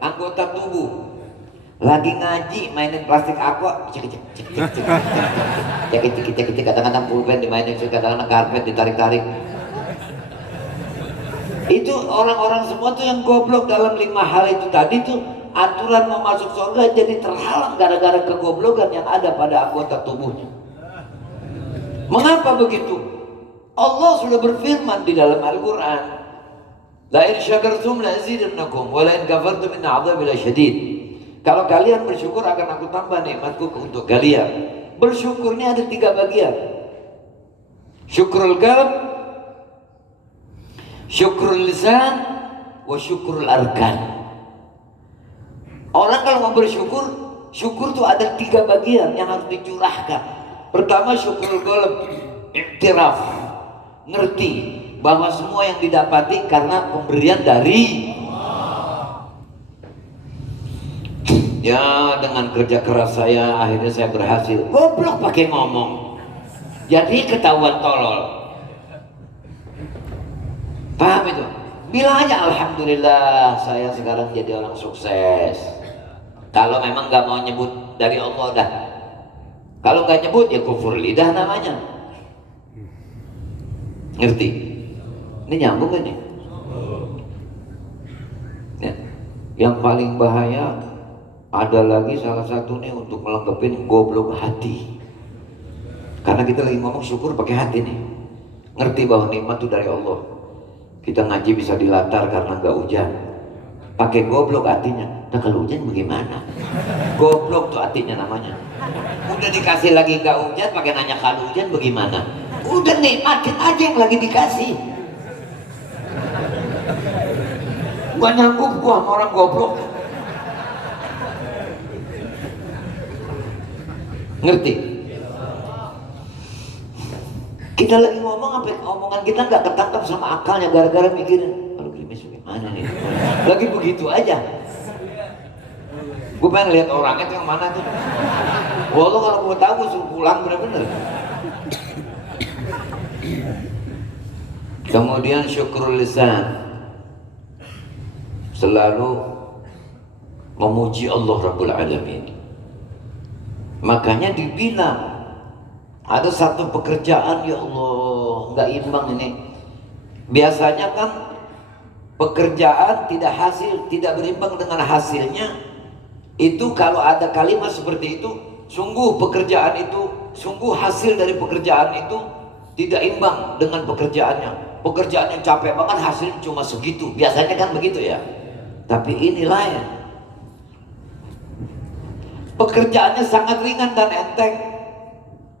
Anggota tubuh. Lagi ngaji mainin plastik aqua, cek kadang-kadang pulpen dimainin, kadang-kadang karpet ditarik-tarik. Itu orang-orang semua tuh yang goblok dalam 5 hal itu tadi tuh, aturan mau masuk surga jadi terhalang gara-gara kegoblokan yang ada pada anggota tubuhnya. Mengapa begitu? Allah sudah berfirman di dalam Al-Quran, la in syakartum la azidannakum wa la in kafartum inna 'adzabi lasyadid. Kalau kalian bersyukur akan aku tambah nikmatku untuk kalian. Bersyukurnya ada 3 bagian. Syukrul qalb, syukrul lisan, wa syukrul arkan. Orang kalau mau bersyukur, syukur itu ada 3 bagian yang harus dicurahkan. Pertama syukrul qalb, iktiraf, ngerti bahwa semua yang didapati karena pemberian dari ya, dengan kerja keras saya akhirnya saya berhasil. Goblok pakai ngomong, jadi ketahuan tolol. Paham itu? Bilang aja alhamdulillah saya sekarang jadi orang sukses. Kalau memang nggak mau nyebut dari Allah dah. Kalau nggak nyebut ya kufur lidah namanya. Ngerti? Ini nyambung kan nih? Ya. Yang paling bahaya ada lagi salah satu nih untuk melengkapin goblok hati. Karena kita lagi ngomong syukur pakai hati nih. Ngerti bahwa nikmat itu dari Allah. Kita ngaji bisa dilatar karena nggak hujan. Pakai goblok hatinya. Nah kalau hujan bagaimana? Goblok tuh hatinya namanya. Udah dikasih lagi nggak hujan, pakai nanya kalau hujan bagaimana? Udah nikmatin aja yang lagi dikasih. Gua nyanggup gua sama orang goblok. Ngerti? Kita lagi ngomong apa omongan kita nggak ketangkap sama akalnya gara-gara mikirin kalau gerimis gimana nih, lagi begitu aja. Gue pengen lihat orangnya tuh yang mana tuh. Walau kalau gue tahu gue suruh pulang bener-bener. Kemudian syukur lisan, selalu memuji Allah Rabbul Alamin. Makanya dibilang ada satu pekerjaan, ya Allah, nggak imbang ini. Biasanya kan pekerjaan tidak berimbang dengan hasilnya. Itu kalau ada kalimat seperti itu, sungguh pekerjaan itu, sungguh hasil dari pekerjaan itu tidak imbang dengan pekerjaannya. Pekerjaan yang capek banget, hasilnya cuma segitu. Biasanya kan begitu ya. Tapi ini lain. Pekerjaannya sangat ringan dan enteng,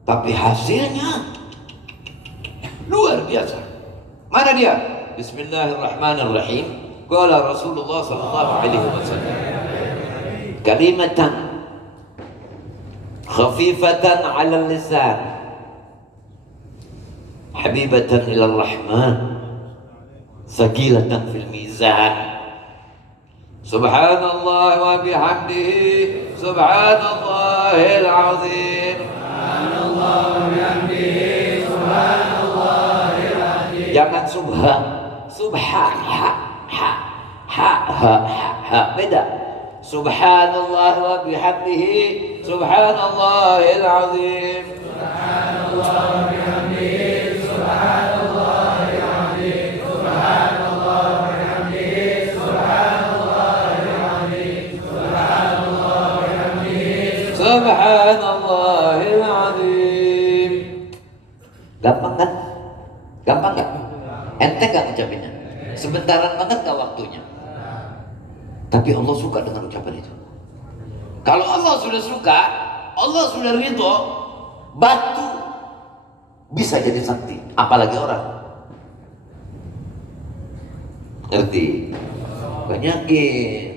tapi hasilnya luar biasa. Mana dia? Bismillahirrahmanirrahim. Qala Rasulullah sallallahu alaihi wasallam, kalimatan khafifatan 'ala lisan, habibatan ila rahman, thaqilatan fil mizan. Subhanallah wa bihamdihi, subhanallahil azim. Jangan subhan ha beda. Subhanallah wa bihamdihi, subhanallahil azim. Subhanallah wa bihamdihi, subhanallahil azim. Subhanallah wa bihamdihi, subhanallahil azim. Subhanallah wa bihamdihi, subhanallahil azim. Gampang kan? Gampang gak? Enteng gak ngucapinnya? Sebentaran banget gak waktunya? Tapi Allah suka dengan ucapan itu. Kalau Allah sudah suka, Allah sudah ridho, batu bisa jadi sakti, apalagi orang. Ngerti? Banyakin.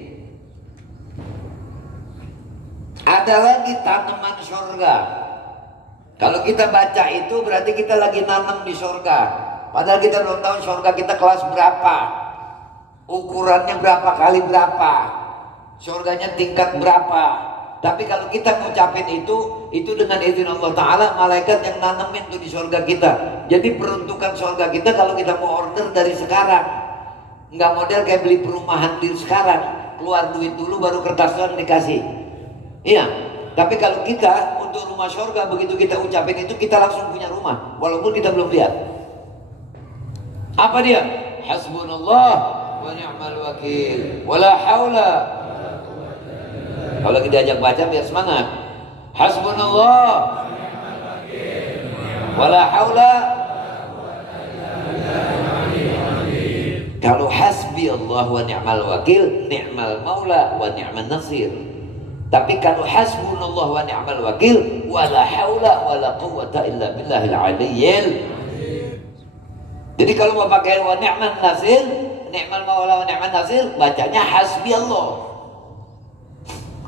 Ada lagi tanaman surga. Kalau kita baca itu berarti kita lagi nanam di surga. Padahal kita belum tahu surga kita kelas berapa, ukurannya berapa kali berapa, surganya tingkat berapa. Tapi kalau kita ngucapin itu dengan izin Allah Ta'ala, malaikat yang nanemin tuh di surga kita. Jadi peruntukan surga kita kalau kita mau order dari sekarang, nggak model kayak beli perumahan di sekarang, keluar duit dulu baru kertasnya dikasih. Iya. Tapi kalau kita untuk rumah surga, begitu kita ucapin itu kita langsung punya rumah, walaupun kita belum lihat. Apa dia? Hasbunallah wa ni'mal wakil, wala haula. Kalau kita ajak baca biar semangat. Hasbunallah wala haula. Kalau hasbi Allah wa ni'mal wakil, ni'mal maula wa ni'man nasir. Tapi kalau hasbunallah wa ni'mal wakil, wala haula wala quwwata illa billahil aliyyil. Jadi kalau mau pakai wa ni'man nasir, ni'mal maula wa ni'man nasir, bacanya hasbi Allah.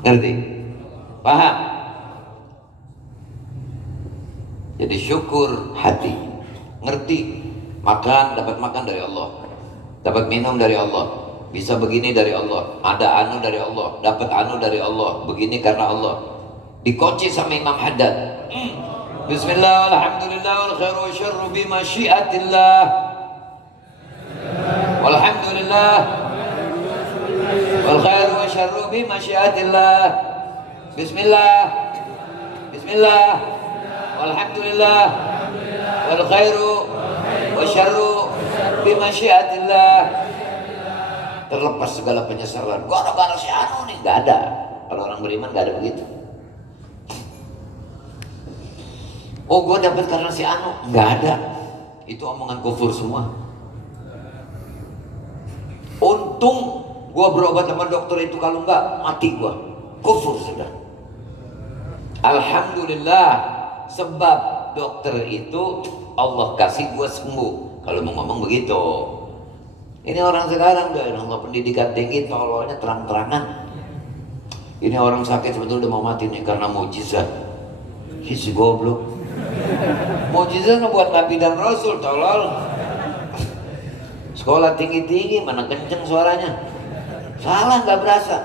Ngerti? Paham? Jadi syukur hati. Ngerti? Makan, dapat makan dari Allah, dapat minum dari Allah, bisa begini dari Allah, ada anu dari Allah, dapat anu dari Allah, begini karena Allah. Dikunci sama Imam Haddad. Bismillah, alhamdulillah, wal khairu wa syarru bi masyiatillah. Walhamdulillah. Wal khairu wa syarru bi masyiatillah. Bismillah. Bismillah. Walhamdulillah. Wal khairu wa syarru bi masyiatillah. Terlepas segala penyesalan. Gara-gara si anu nih, nggak ada. Kalau orang beriman nggak ada begitu. Oh, gue dapat karena si anu, nggak ada. Itu omongan kufur semua. Untung gue berobat sama dokter itu, kalau nggak mati gue. Kufur sudah. Alhamdulillah, sebab dokter itu Allah kasih gue sembuh. Kalau mau ngomong begitu. Ini orang sekarang udah Allah pendidikan tinggi, tololnya terang-terangan. Ini orang sakit sebetulnya udah mau mati nih karena mujizat. Si goblok. Mujizat buat Nabi dan Rasul, tolol. Sekolah tinggi-tinggi mana kenceng suaranya. Salah nggak berasa.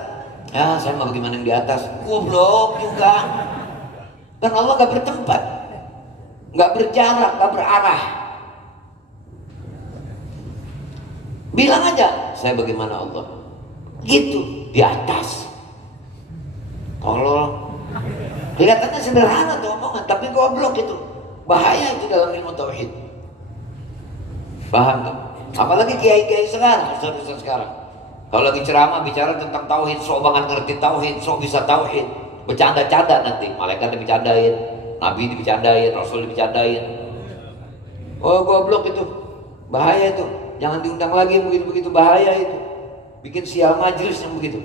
Ya saya mau bagaimana yang di atas. Goblok juga. Dan Allah nggak bertempat, nggak berjarak, nggak berarah. Bilang aja, saya bagaimana Allah. Gitu, di atas. Tolol. Kelihatannya sederhana tuh omongan, tapi goblok itu. Bahaya itu dalam ilmu tauhid. Paham tuh? Apalagi kiai-kiai sekarang, ustaz-ustaz sekarang. Kalau lagi ceramah bicara tentang tauhid, sok banget ngerti tauhid, sok bisa tauhid. Bercanda-canda nanti, malaikat dibicarain, nabi dibicarain, rasul dibicarain. Oh goblok itu, bahaya itu. Jangan diundang lagi yang begitu-begitu, bahaya itu. Bikin sial majelis yang begitu.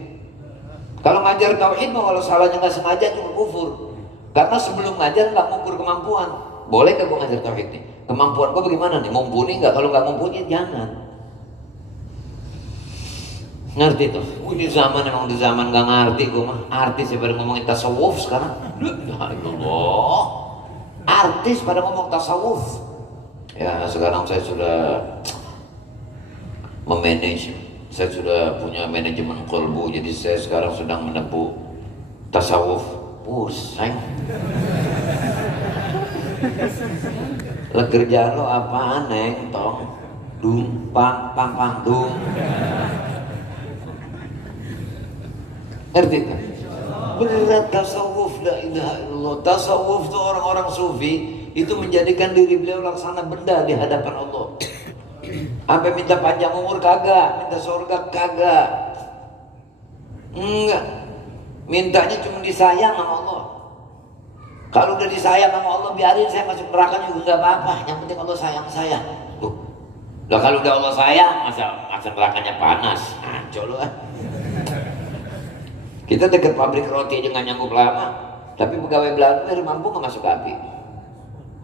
Kalau ngajar tauhid mah kalau salahnya nggak sengaja itu kufur. Karena sebelum ngajar nggak mengukur kemampuan. Boleh nggak gua ngajar tauhid nih? Kemampuan gua bagaimana nih? Mumpuni nggak? Kalau nggak mumpuni jangan. Ngerti tuh? Di zaman emang di zaman nggak ngerti gua mah. Artis ya pada ngomongin tasawuf sekarang. Ya Allah. Artis pada ngomong tasawuf. Ya sekarang saya sudah memanage, saya sudah punya manajemen kolbu, jadi saya sekarang sedang menempuh tasawuf. Pusing. Lah kerjaan lo apaan neng tong? Dung pang pang pang dung. Ngerti kan? Berat tasawuf, la ilaha illallah. Tasawuf tuh orang-orang sufi itu menjadikan diri beliau laksana benda di hadapan Allah. Sampai minta panjang umur kagak, minta surga kagak. Enggak. Mintanya cuma disayang sama Allah. Kalau udah disayang sama Allah, biarin saya masuk neraka juga enggak apa-apa. Yang penting Allah sayang saya. Tuh. Lah kalau udah Allah sayang, masa nerakanya panas. Ngaco lu ah. Kita dekat pabrik roti aja nggak nyanggup lama. Tapi pegawai Belanda mampu nggak masuk api.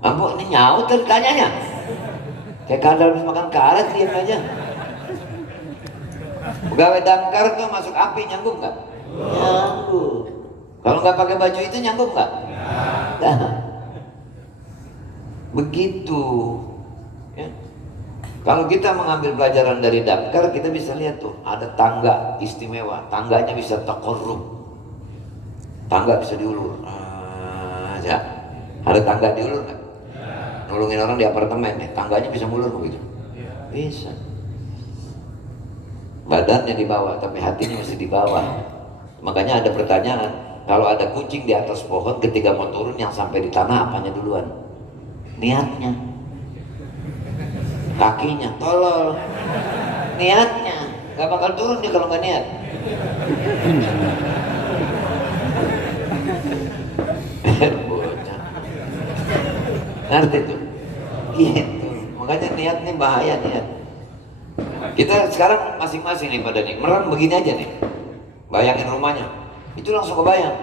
Mampu ini nyaut terkanyanya. Kayak kadal habis makan karet, diam aja. Pegawai damkar tuh masuk api nyanggup nggak? Nyanggup. Kalau nggak pakai baju itu nyanggup nggak? Nah, begitu. Ya. Kalau kita mengambil pelajaran dari damkar, kita bisa lihat tuh ada tangga istimewa. Tangganya bisa takorrub. Tangga bisa diulur. Ya. Ada tangga diulur nggak? Nolongin orang di apartemen nih, tangganya bisa mulur begitu? Bisa. Badannya di bawah, tapi hatinya masih di bawah. Makanya ada pertanyaan, kalau ada kucing di atas pohon ketika mau turun yang sampai di tanah apanya duluan? Niatnya. Kakinya, tolol. Niatnya, gak bakal turun dia kalau gak niat. Ngerti tuh? Gitu. Makanya niat nih bahaya niat. Kita sekarang masing-masing nih pada nih merem begini aja nih. Bayangin rumahnya. Itu langsung kebayang.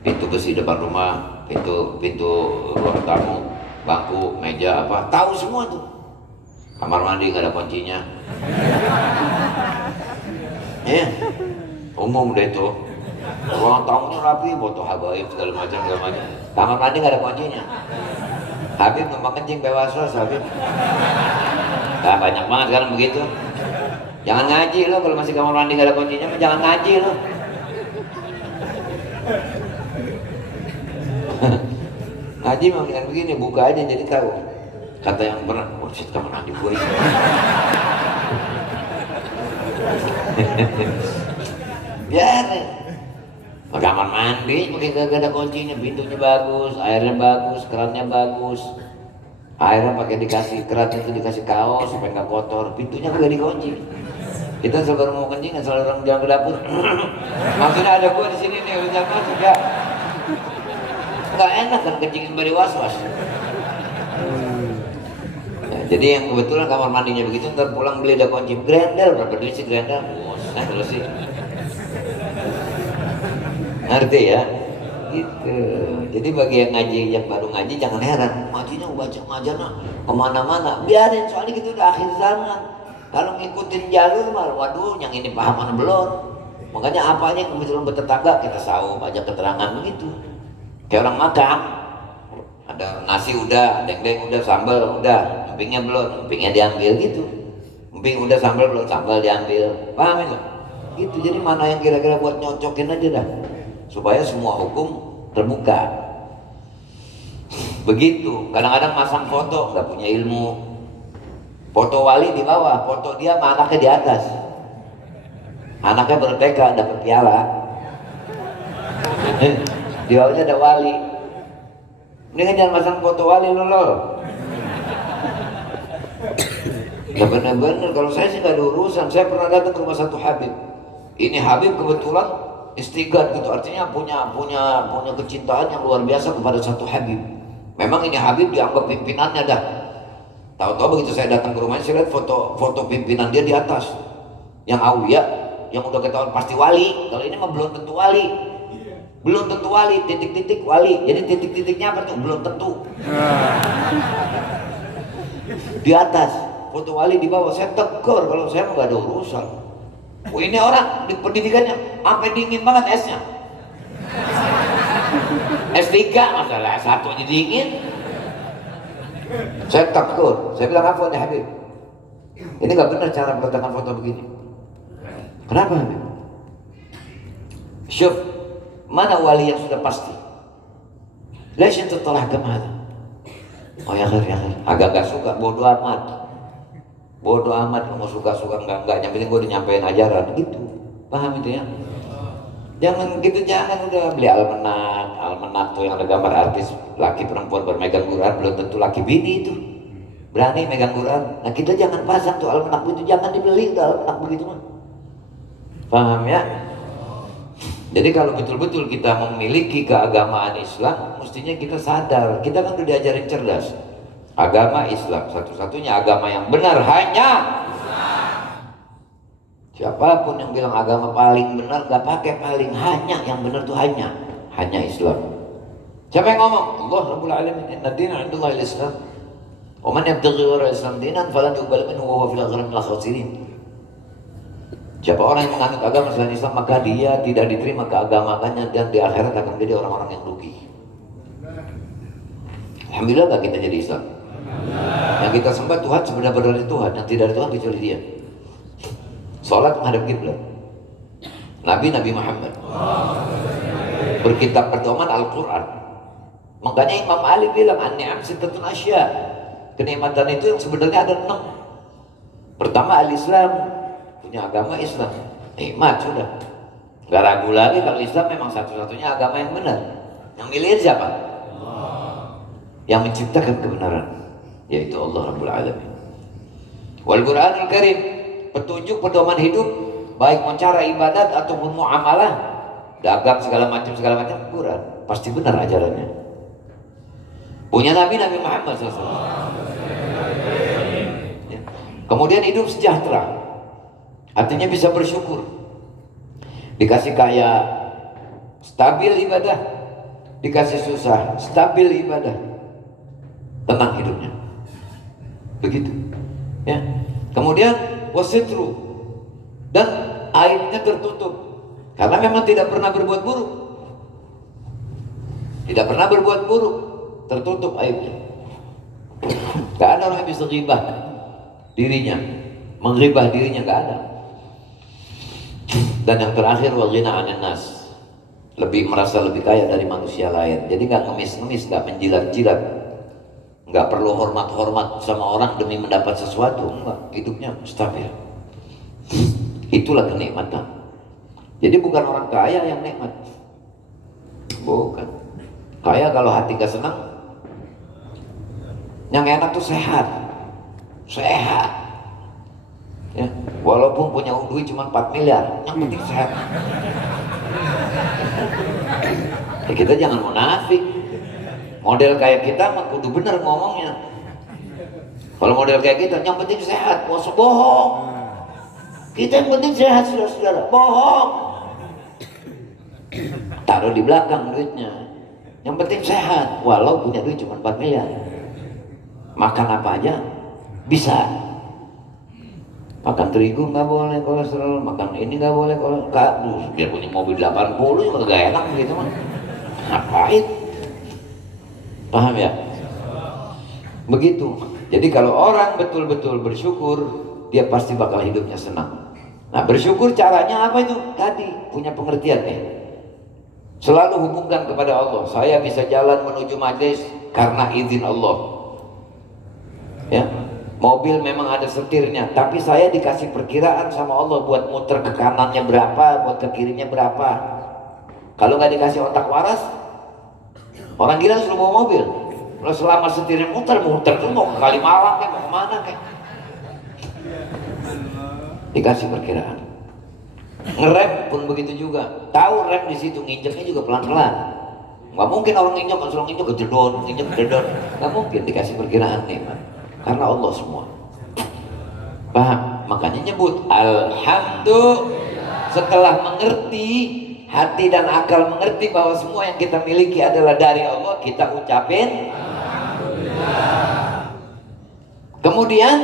Pintu besi depan rumah, pintu ruang tamu, bangku, meja apa, tahu semua tuh. Kamar mandi nggak ada kuncinya. Ya, umum deh tuh. Ruang tamunya rapi, foto habaib segala macam. Kamar mandi nggak ada kuncinya. Habib numpang kencing bewasos Habib. Nah, banyak banget sekarang begitu. Jangan ngaji lo kalau masih kamar mandi nggak ada kuncinya, jangan ngaji lo. Ngaji memang dengan begini, buka aja jadi tahu. Kata yang pernah, oh shit, kamar mandi gue ini. Biarin. Kamar mandi, mungkin gak ada kuncinya, pintunya bagus, airnya bagus, kerannya bagus. Airnya pakai dikasih keran itu dikasih kaos supaya nggak kotor, pintunya gak dikunci. Kita selalu mau kencing, selalu orang jalan ke dapur. Maksudnya ada gua di sini nih, lu jangan masuk ya. Nggak enak kan kencingin beri was-was. Nah, jadi yang kebetulan kamar mandinya begitu, ntar pulang beli ada kunci grendel, berapa duit sih grendel? Nah terus sih. Ngerti ya? Gitu. Jadi bagi yang ngaji, yang baru ngaji jangan heran. Ngajinya baca ngajana kemana-mana. Biarin, soalnya kita udah akhir zaman. Kalau ngikutin jalur mah, waduh, yang ini paham mana belum. Makanya apa aja yang kebetulan bertetangga kita sahur aja keterangan begitu. Kayak orang makan, ada nasi udah, dendeng udah, sambal udah, empingnya belum, empingnya diambil gitu. Emping udah, sambal belum, sambal diambil. Paham itu? Gitu. Jadi mana yang kira-kira buat nyocokin aja dah, supaya semua hukum terbuka. Begitu. Kadang-kadang masang foto, nggak punya ilmu. Foto wali di bawah, foto dia sama anaknya di atas. Anaknya berteka dapat piala. Di bawahnya ada wali. Mendingan jangan masang foto wali lol. Ya benar-benar, kalau saya sih nggak ada urusan. Saya pernah datang ke rumah satu Habib. Ini Habib kebetulan istighad gitu, artinya punya kecintaan yang luar biasa kepada satu Habib. Memang ini Habib dianggap pimpinannya dah. Tahu-tahu begitu saya datang ke rumahnya, saya lihat foto pimpinan dia di atas. Yang Aulia, yang udah ketahuan pasti wali. Kalau ini mah belum tentu wali. Belum tentu wali, titik-titik wali. Jadi titik-titiknya apa tuh? Belum tentu. Di atas, foto wali di bawah. Saya tegur, kalau saya mah gak ada urusan. Oh, ini orang di pendidikannya sampai dingin banget esnya. S3 masalah S1 aja dingin. Saya tegur, saya bilang apa nih Habib? Ini nggak benar cara meletakkan foto begini. Kenapa Habib? Syuf, mana wali yang sudah pasti? Lepas itu telah kemana? Oh ya khair, agak-agak suka, bodoh amat. Bodoh amat, mau suka-suka enggak, yang penting gue udah nyampein ajaran gitu. Paham itu ya? Jangan gitu, jangan udah beli almanak tuh yang ada gambar artis laki perempuan bermegang Quran, belum tentu laki bini itu berani megang Quran. Nah kita jangan pasang tuh almanak itu, jangan dibeli tuh almanak begitu mah. Paham ya? Jadi kalau betul-betul kita memiliki keagamaan Islam, mestinya kita sadar, kita kan udah diajarin cerdas. Agama Islam, satu-satunya agama yang benar hanya siapapun yang bilang agama paling benar, gak pakai paling, hanya yang benar tuh hanya Islam. Siapa yang ngomong? Allah Rabbul Alamin. Inna dina 'indallahi al-Islam. Wa man yabtaghi ghayra al-Islam dinan falan yuqbal minhu wa huwa fil akhirati minal khasirin. Siapa orang yang menganut agama selain Islam, maka dia tidak diterima keagamaannya dan di akhirat akan menjadi orang-orang yang rugi. Alhamdulillah gak kita jadi Islam. Yang kita sembah Tuhan sebenar-benarnya Tuhan, yang tidak ada Tuhan kecuali Dia. Salat menghadap kiblat. Nabi Muhammad berkitab pedoman Al-Quran. Makanya Imam Ali bilang an-ni'am sittatun asya. Kenikmatan itu yang sebenarnya ada 6. Pertama al-Islam, punya agama Islam. Nikmat sudah. Gak ragu lagi kalau Islam memang satu-satunya agama yang benar. Yang milihin siapa? Yang menciptakan kebenaran, yaitu Allah Rabbul Alamin. Wal Quranul Karim, petunjuk pedoman hidup, baik mau cara ibadat ataupun muamalah, dagang segala macam Quran pasti benar ajarannya. Punya Nabi Muhammad SAW. Ya. Kemudian hidup sejahtera, artinya bisa bersyukur. Dikasih kaya, stabil ibadah. Dikasih susah, stabil ibadah. Tenang hidupnya. Begitu. Ya. Kemudian wasitru, dan aibnya tertutup karena memang tidak pernah berbuat buruk. Tidak pernah berbuat buruk, tertutup aibnya. Gak ada orang yang bisa ghibah dirinya, menghibah dirinya, gak ada. Dan yang terakhir wa ghina 'anil nas, merasa lebih kaya dari manusia lain. Jadi gak ngemis-ngemis, gak menjilat-jilat, nggak perlu hormat-hormat sama orang demi mendapat sesuatu, enggak, hidupnya stabil. Itulah kenikmatan. Jadi bukan orang kaya yang nikmat, bukan. Kaya kalau hati gak senang, yang enak tuh sehat, ya, walaupun punya duit cuma 4 miliar, yang penting sehat. Ya, kita jangan munafik. Model kayak kita mah kudu bener ngomongnya. Kalau model kayak kita, yang penting sehat, bohong. Kita yang penting sehat, saudara-saudara, bohong. Taruh di belakang duitnya. Yang penting sehat, walau punya duit cuma 4 miliar. Makan apa aja bisa. Makan terigu nggak boleh kolesterol, makan ini nggak boleh kolesterol. Dia punya mobil 80 juga gak enak gitu mah. Ngapain? Paham ya? Begitu. Jadi kalau orang betul-betul bersyukur, dia pasti bakal hidupnya senang. Nah, bersyukur caranya apa itu? Tadi punya pengertian nih. Selalu hubungkan kepada Allah. Saya bisa jalan menuju majlis karena izin Allah. Ya, mobil memang ada setirnya, tapi saya dikasih perkiraan sama Allah buat muter ke kanannya berapa, buat ke kirinya berapa. Kalau nggak dikasih otak waras, orang gila suruh bawa mobil. Kalau selama setirnya muter tuh mau ke Kalimalang kayak mau kemana kayak. Dikasih perkiraan. Ngerem pun begitu juga. Tahu rem di situ, nginjeknya juga pelan-pelan. Nggak mungkin orang nginjek langsung nginjek kejedon. Nggak mungkin, dikasih perkiraan nih. Karena Allah semua. Paham? Makanya nyebut alhamdulillah. Setelah mengerti, hati dan akal mengerti bahwa semua yang kita miliki adalah dari Allah, kita ucapin alhamdulillah. Kemudian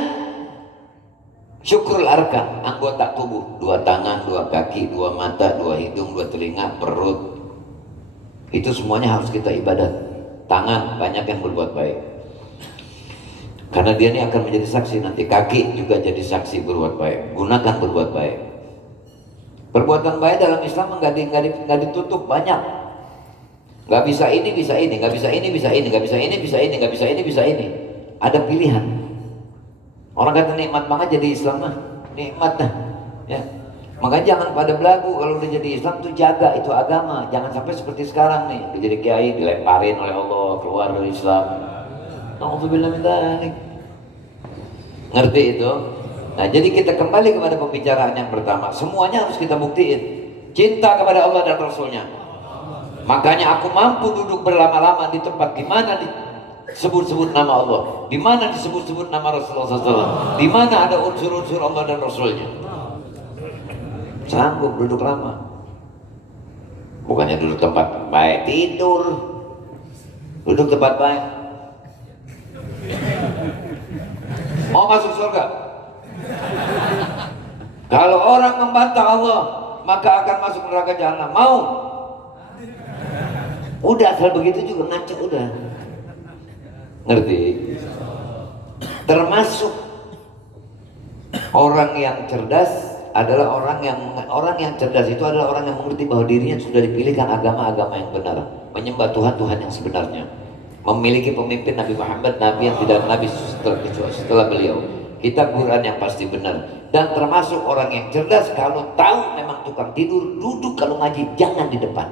syukrul arkan, anggota tubuh, 2 tangan, 2 kaki, 2 mata, 2 hidung, 2 telinga, perut. Itu semuanya harus kita ibadat. Tangan banyak yang berbuat baik, karena dia ini akan menjadi saksi nanti. Kaki juga jadi saksi berbuat baik. Gunakan berbuat baik. Perbuatan baik dalam Islam nggak ditutup, banyak. Nggak bisa ini, bisa ini, nggak bisa ini, bisa ini, nggak bisa ini, bisa ini, nggak bisa ini, bisa ini. Ada pilihan. Orang kata nikmat banget jadi Islam mah, nikmat dah. Ya. Makanya jangan pada belagu kalau udah jadi Islam tuh, jaga itu agama. Jangan sampai seperti sekarang nih, udah jadi kiai dilemparin oleh Allah keluar dari Islam. Alhamdulillah min dzalik. Ngerti itu? Nah, jadi kita kembali kepada pembicaraan yang pertama. Semuanya harus kita buktiin. Cinta kepada Allah dan Rasulnya. Makanya aku mampu duduk berlama-lama di tempat di mana disebut-sebut nama Allah, di mana disebut-sebut nama Rasulullah SAW, di mana ada unsur-unsur Allah dan Rasulnya. Sanggup duduk lama. Bukannya duduk tempat baik tidur, duduk tempat baik. Mau masuk surga? Kalau orang membantah Allah, maka akan masuk neraka jahanam. Mau? Udah asal begitu juga ngaco udah. Ngerti? Termasuk orang yang cerdas adalah orang yang cerdas itu adalah orang yang mengerti bahwa dirinya sudah dipilihkan agama-agama yang benar, menyembah Tuhan yang sebenarnya, memiliki pemimpin Nabi Muhammad, Nabi yang tidak Nabi setelah beliau, kitab Quran yang pasti benar. Dan termasuk orang yang cerdas kalau tahu memang tukang tidur, duduk kalau ngaji jangan di depan.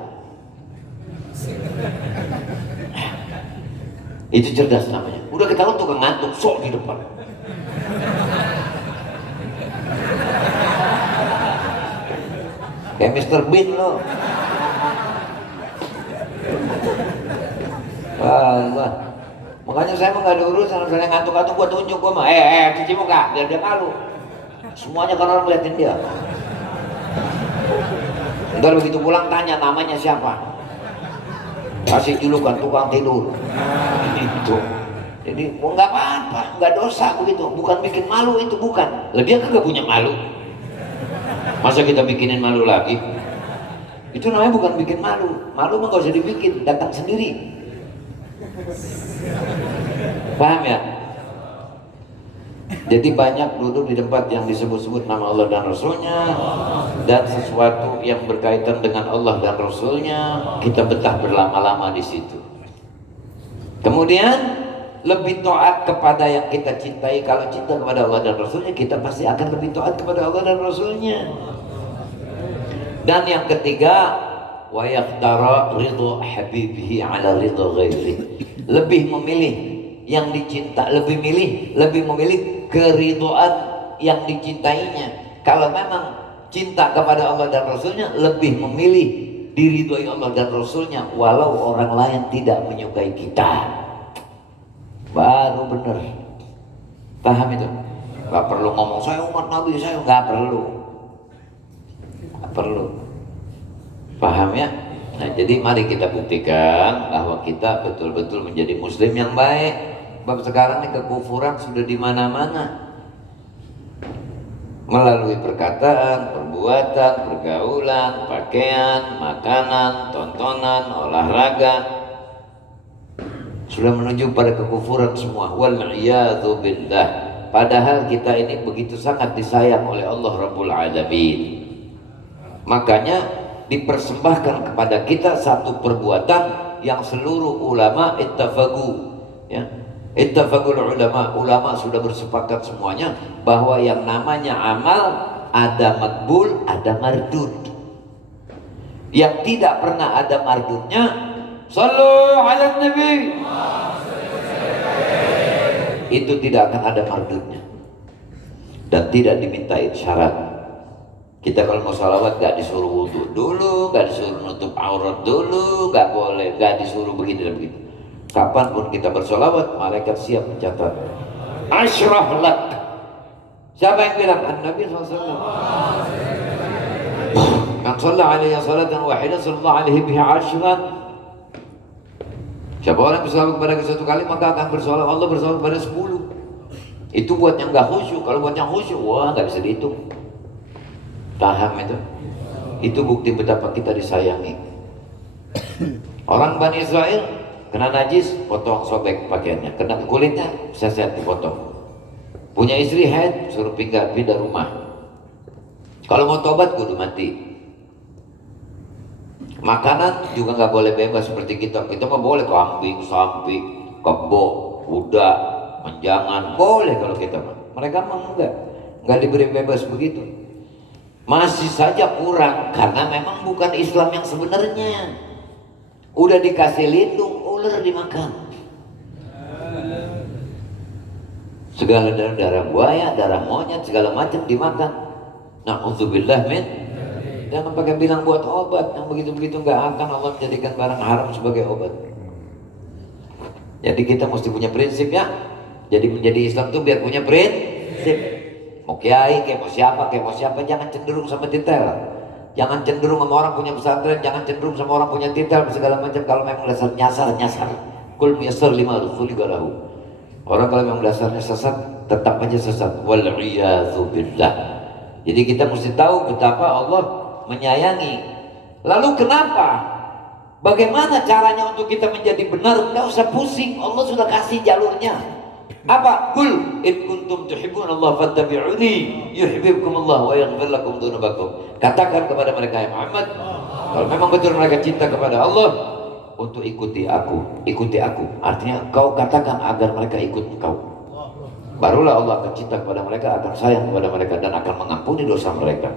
Itu cerdas namanya. Udah ketahuan tukang ngantuk, sok di depan. Kayak Mr. Bean lo. Wah. Makanya saya mah gak ada urusan, saya ngantuk-ngantuk gua tunjuk gua mah. Cuci muka biar dia malu. Semuanya kan orang liatin dia. Ntar begitu pulang tanya namanya siapa. Kasih julukan tukang tidur. Itu. Jadi nggak apa-apa, nggak dosa begitu. Bukan bikin malu itu, bukan. Lah dia kagak punya malu. Masa kita bikinin malu lagi? Itu namanya bukan bikin malu. Malu mah gak usah dibikin, datang sendiri. Paham ya? Jadi banyak duduk di tempat yang disebut-sebut nama Allah dan Rasulnya, dan sesuatu yang berkaitan dengan Allah dan Rasulnya kita betah berlama-lama di situ. Kemudian lebih taat kepada yang kita cintai. Kalau cinta kepada Allah dan Rasulnya, kita pasti akan lebih taat kepada Allah dan Rasulnya. Dan yang ketiga, wa yakhtara ridha habibihi ala ridha ghairi. Lebih memilih yang dicinta, lebih memilih keridhaan yang dicintainya. Kalau memang cinta kepada Allah dan Rasulnya, lebih memilih diridhoi Allah dan Rasulnya walau orang lain tidak menyukai kita. Baru benar. Paham itu? Gak perlu ngomong saya umat Nabi, saya gak perlu. Paham ya? Nah, jadi mari kita buktikan bahwa kita betul-betul menjadi muslim yang baik. Sebab sekarang ini kekufuran sudah di mana-mana. Melalui perkataan, perbuatan, pergaulan, pakaian, makanan, tontonan, olahraga, sudah menuju pada kekufuran semua. Wal-iyadzu billah. Padahal kita ini begitu sangat disayang oleh Allah Rabbul Alamin. Makanya dipersembahkan kepada kita satu perbuatan yang seluruh ulama ittafaqu, ya. Ittafaqul ulama sudah bersepakat semuanya bahwa yang namanya amal ada makbul, ada mardud. Yang tidak pernah ada mardudnya, shallu ala nabi, itu tidak akan ada mardudnya dan tidak dimintain syarat. Kita kalau mau salawat gak disuruh wudhu dulu, gak disuruh nutup aurat dulu, gak boleh, gak disuruh begini dan begitu. Kapanpun kita bersalawat, malaikat siap mencatat. Ashrah lak. Siapa yang bilang? An-Nabi SAW. Man shalla alaihi salatan wahidah sallallahu alaihi biha ashran. Siapa orang bersalawat kepada satu kali, maka akan bersalawat, Allah bersalawat kepada 10. Itu buat yang gak khusyuk. Kalau buat yang khusyuk, wah gak bisa dihitung. Paham itu? Itu bukti betapa kita disayangi. Orang Bani Israel kena najis, potong sobek pakaiannya. Kena kulitnya, seset dipotong. Punya istri haid, suruh pindah rumah. Kalau mau tobat kudu mati. Makanan juga nggak boleh bebas seperti kita. Kita mah boleh kambing, sapi, kebo, kuda, menjangan, boleh kalau kita mah. Mereka mah nggak diberi bebas begitu. Masih saja kurang karena memang bukan Islam yang sebenarnya. Udah dikasih lindung, ular dimakan. Segala darah buaya, darah monyet, segala macam dimakan. Na'udzubillah min. Jangan pakai bilang buat obat, yang begitu-begitu nggak akan Allah menjadikan barang haram sebagai obat. Jadi kita mesti punya prinsip ya. Jadi menjadi Islam tuh biar punya prinsip. Mau kiai, kayak mau siapa, jangan cenderung sama titel. Jangan cenderung sama orang punya pesantren, jangan cenderung sama orang punya titel segala macam. Kalau memang dasar nyasar. Kul muyassar lima khuliqalahu. Orang kalau memang dasarnya sesat, tetap aja sesat. Wal-iyadzu billah. Jadi kita mesti tahu betapa Allah menyayangi. Lalu kenapa? Bagaimana caranya untuk kita menjadi benar? Enggak usah pusing, Allah sudah kasih jalurnya. Apa? Qul in kuntum tuhibbunallah fattabi'uni yuhibbukumullah wa yaghfir lakum dzunubakum. Katakan kepada mereka, ya Muhammad, kalau memang betul mereka cinta kepada Allah, untuk ikuti aku. Artinya kau katakan agar mereka ikut engkau. Barulah Allah akan cinta kepada mereka, akan sayang kepada mereka, dan akan mengampuni dosa mereka.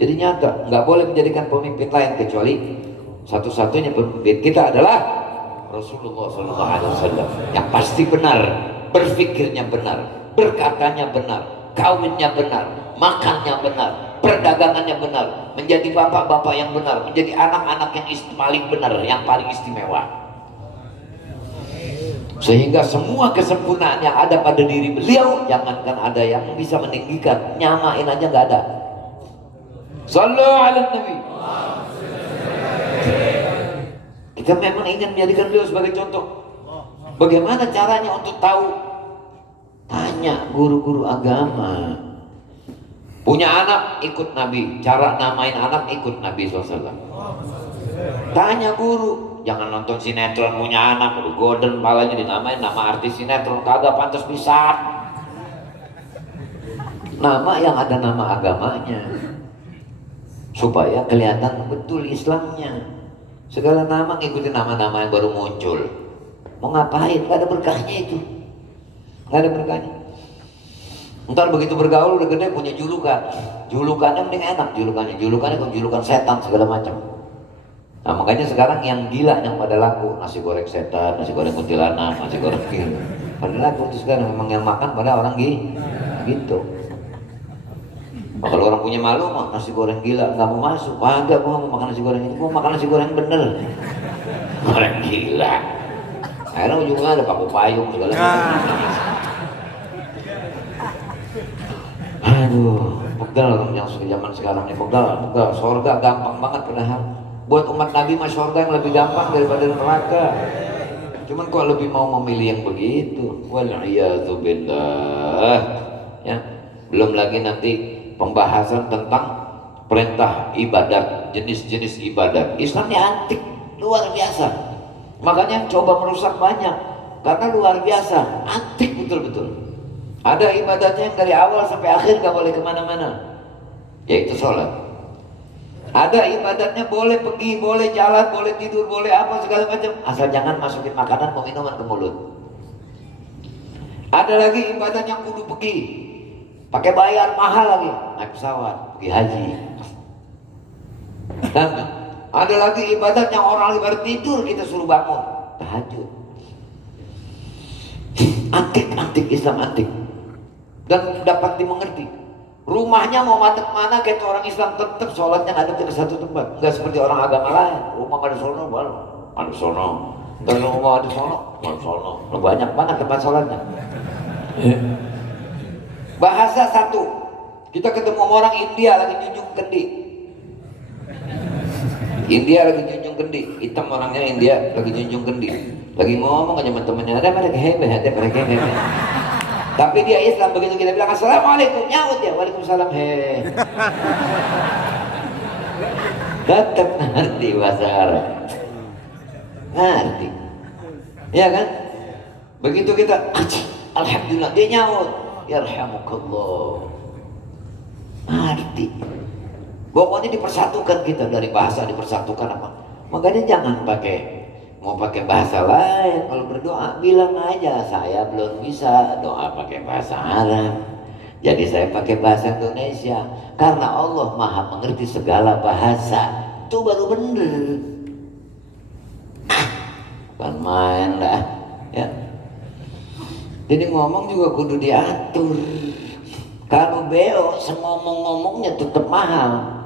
Jadi nyata, nggak boleh menjadikan pemimpin lain kecuali satu-satunya pemimpin kita adalah Rasulullah SAW, yang pasti benar, berpikirnya benar, berkatanya benar, kawinnya benar, makannya benar, perdagangannya benar, menjadi bapak-bapak yang benar, menjadi anak-anak yang paling benar, yang paling istimewa. Sehingga semua kesempurnaan yang ada pada diri beliau, jangankan ada yang bisa meninggikan, nyamain aja nggak ada. Sallu ala nabi. Kita memang ingin menjadikan beliau sebagai contoh. Bagaimana caranya untuk tahu? Tanya guru-guru agama. Punya anak, ikut Nabi. Cara namain anak, ikut Nabi SAW. Tanya guru. Jangan nonton sinetron punya anak, udah golden palanya dinamain nama artis sinetron, kagak pantas pisan. Nama yang ada nama agamanya, supaya kelihatan betul Islamnya. Segala nama ngikutin nama-nama yang baru muncul. Mau ngapain? Gak ada berkahnya itu. Gak ada berkahnya. Ntar begitu bergaul udah gede punya julukan. Julukannya mending enak julukannya. Julukannya kok julukan setan segala macam. Nah makanya sekarang yang gila yang pada laku nasi goreng setan, nasi goreng kuntilanak, nasi goreng gila. Pada laku itu sekarang memang yang makan pada orang gitu. Nah, kalau orang punya malu mah nasi goreng gila nggak mau masuk. Kagak, gua mau makan nasi goreng ini, gua makan nasi goreng bener. Goreng gila. Akhirnya ujungnya ada paku payung segala macam. Aduh, pegal yang zaman sekarang ini pegal. Sorga gampang banget padahal. Buat umat Nabi mah sorga yang lebih gampang daripada neraka. Cuman kok lebih mau memilih yang begitu. Wal'iyadzubillah. Ya, belum lagi nanti pembahasan tentang perintah ibadat, jenis-jenis ibadat. Islamnya antik, luar biasa. Makanya coba merusak banyak karena luar biasa, antik betul-betul. Ada ibadatnya yang dari awal sampai akhir gak boleh kemana-mana, yaitu sholat. Ada ibadatnya boleh pergi, boleh jalan, boleh tidur, boleh apa segala macam, asal jangan masukin makanan atau minuman ke mulut. Ada lagi ibadat yang kudu pergi, pakai bayar mahal lagi, naik pesawat, pergi haji. Dan ada lagi ibadat yang orang lagi baru tidur kita suruh bangun, tahajud. Antik Islam antik. Dan dapat dimengerti. Rumahnya mau madep mana kayak orang Islam tetap sholatnya ngadep ke satu tempat. Enggak seperti orang agama lain. Rumah ada sono, ada sono. Dan rumah ada sono, ada sono. Banyak banget tempat sholatnya. Bahasa satu. Kita ketemu orang India lagi junjung kendi. India lagi junjung kendi. Hitam orangnya India lagi junjung kendi. Lagi ngomong aja teman-temannya, ada mereka hebat. Tapi dia Islam, begitu kita bilang assalamualaikum, nyaut dia, waalaikumsalam, he. Tetap ngerti bahasa Arab, ngerti, ya kan? Begitu kita, alhamdulillah, dia nyaut, yarhamukallah, ngerti. Pokoknya dipersatukan kita dari bahasa, dipersatukan apa? Makanya jangan mau pakai bahasa lain. Kalau berdoa bilang aja saya belum bisa doa pakai bahasa Arab, jadi saya pakai bahasa Indonesia karena Allah maha mengerti segala bahasa. Itu baru bener, bukan main dah ya. Jadi ngomong juga kudu diatur. Kalau beo ngomong-ngomongnya tetap mahal.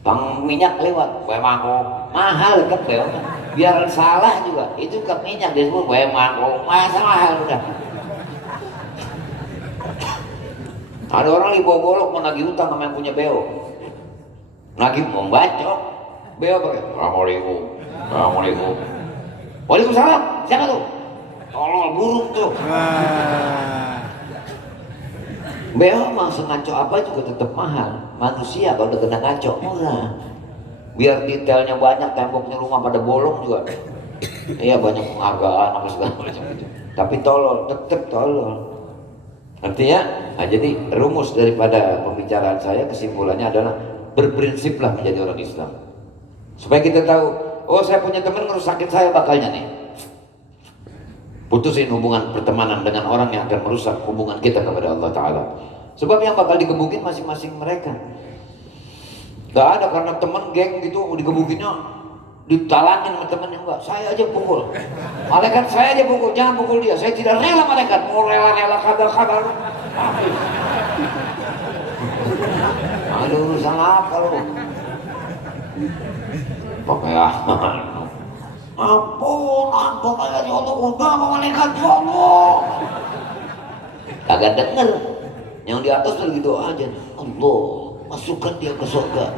Bang minyak lewat, gue mangkok mahal kan beo. Biar salah juga, itu ke minyak disebut gue mangkok, masa mahal udah. Ada orang di bawah golok mau nagih utang sama yang punya beo. Nagih mau bacok, beo pakai assalamualaikum, assalamualaikum, waalaikumsalam, siapa tuh? Tolol burung tuh. Beo mah sengaco apa juga tetap mahal. Manusia kalau udah kena ngaco murah. Biar detailnya banyak, temboknya rumah pada bolong juga. Iya banyak penghargaan apa segala macam gitu. Tapi tolol, tetap tolol. Artinya, nah jadi rumus daripada pembicaraan saya, kesimpulannya adalah berprinsiplah menjadi orang Islam. Supaya kita tahu, oh saya punya teman ngerusakin saya bakalnya nih. Putusin hubungan pertemanan dengan orang yang akan merusak hubungan kita kepada Allah Ta'ala. Sebab yang bakal digebukin masing-masing mereka. Gak ada karena temen geng gitu digebukinnya ditalangin sama temennya, enggak, saya aja pukul. Malaikat saya aja pukul, jangan pukul dia. Saya tidak rela malaikat, mau rela-rela kadal-kadal. Ada urusan apa lu? Pakai ampun aja ya Allah, udah malaikat ya Allah. Kagak denger. Yang di atas begitu aja. Allah, masukkan dia ke surga.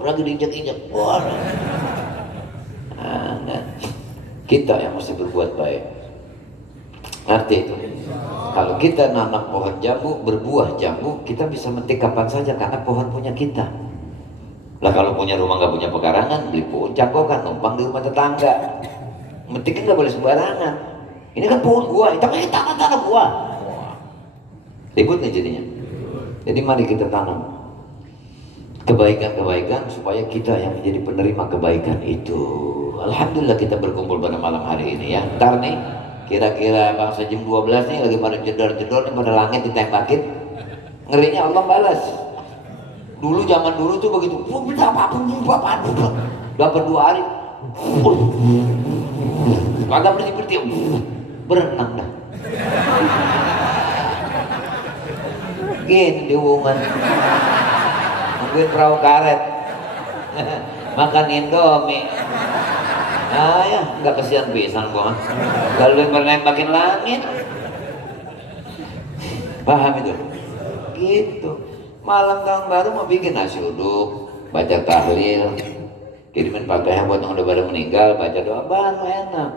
Lagi diinjak-injak. Nah, kita yang mesti berbuat baik. Ngerti itu? Kalau kita nanam pohon jambu, berbuah jambu, kita bisa metik kapan saja karena pohon punya kita. Lah kalau punya rumah nggak punya pekarangan, beli pohon cangkokan, numpang di rumah tetangga. Metiknya nggak boleh sembarangan. Ini kan pohon buah, tapi tanah buah. Ribut nih jadinya. Jadi mari kita tanam kebaikan-kebaikan supaya kita yang menjadi penerima kebaikan itu. Alhamdulillah kita berkumpul pada malam hari ini ya. Ntar nih kira-kira bangsa jam 12 nih lagi pada jedor-jedor nih pada langit ditembakin. Ngerinya Allah balas. Dulu zaman dulu tuh begitu. Dapat 2 hari. Kagak berhenti berenang dah. Gini diumuman. Mungkin perahu karet. Makan Indomie. Ah ya, nggak kesian pisan gua. Kalau nembakin langit. Paham itu? Gitu. Malam tahun baru mau bikin nasi uduk, baca tahlil, kirimin Fatihah buat yang udah pada meninggal, baca doa baru enak.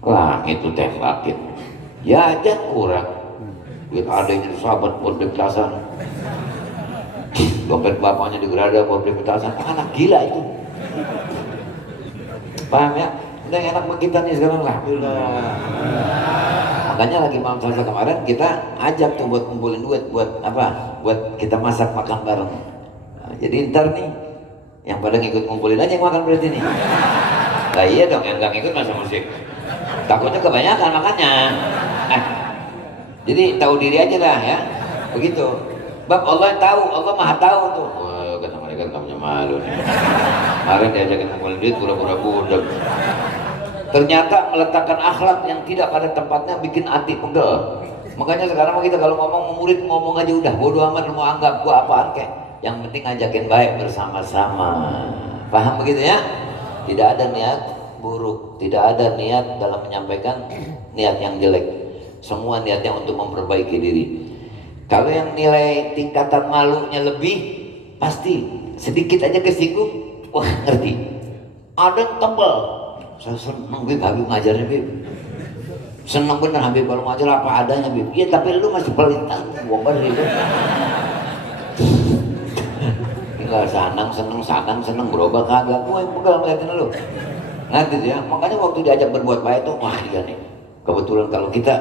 Langit tuh tembakin. Ya aja kurang. Duit adanya sahabat buat beli petasan. Dompet bapaknya digerada buat beli petasan. Anak gila itu. Paham ya? Udah enak sama kita nih sekarang lah. Makanya lagi malam Selasa kemarin kita ajak tuh buat kumpulin duit buat apa? Buat kita masak makan bareng. Nah, jadi ntar nih yang pada ngikut ngumpulin aja yang makan berarti nih. Nah iya dong, yang gak ngikut masa musik. Takutnya kebanyakan makannya. Jadi tahu diri aja lah ya. Begitu. Bab Allah yang tahu, Allah maha tahu tuh. Wah, kata mereka gak punya malu nih. Kemarin diajakin ngumpulin duit pura-pura budak. Ternyata meletakkan akhlak yang tidak pada tempatnya bikin hati pegel. Makanya sekarang kita kalau ngomong murid ngomong aja udah bodo amat mau anggap gua apaan kek. Yang penting ngajakin baik bersama-sama. Paham begitu ya? Tidak ada niat buruk, tidak ada niat dalam menyampaikan niat yang jelek. Semua niatnya untuk memperbaiki diri. Kalau yang nilai tingkatan malunya lebih, pasti sedikit aja kesinggung, wah ngerti. Ada yang tebal. Saya seneng Bib, Habib ngajarnya Bib. Seneng bener Habib kalau ngajar apa adanya Bib. Iya tapi lu masih pelintan, gua bener itu. Tinggal seneng berubah kagak. Gua yang pegal ngeliatin lu. Nanti ya, makanya waktu diajak berbuat baik tuh, wah iya nih. Kebetulan kalau kita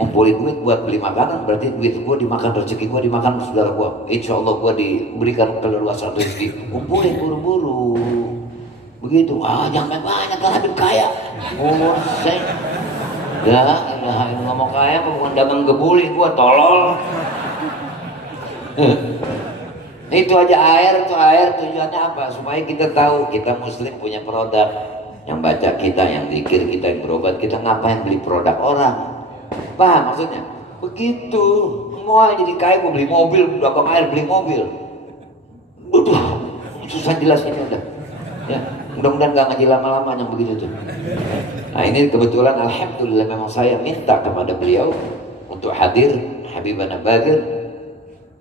ngumpulin duit buat beli makanan, berarti duit gua dimakan, rezeki gua dimakan saudara gua. Insya Allah gua diberikan keleluasan rezeki. Kumpulin buru-buru. Begitu, jangan banyak kan Habib kaya. Saya nggak mau kaya, bukan dagang gebuli gua tolol. Itu aja air tujuannya apa? Supaya kita tahu kita muslim punya produk. Yang baca kita, yang zikir kita, yang berobat kita, ngapain beli produk orang? Paham maksudnya? Begitu. Mau jadi kaya gua beli mobil, dagang air beli mobil. Waduh, susah jelasinnya udah. Ya. Mudah-mudahan gak ngaji lama-lama yang begitu tuh. Nah ini kebetulan alhamdulillah memang saya minta kepada beliau untuk hadir Habibana Bagir.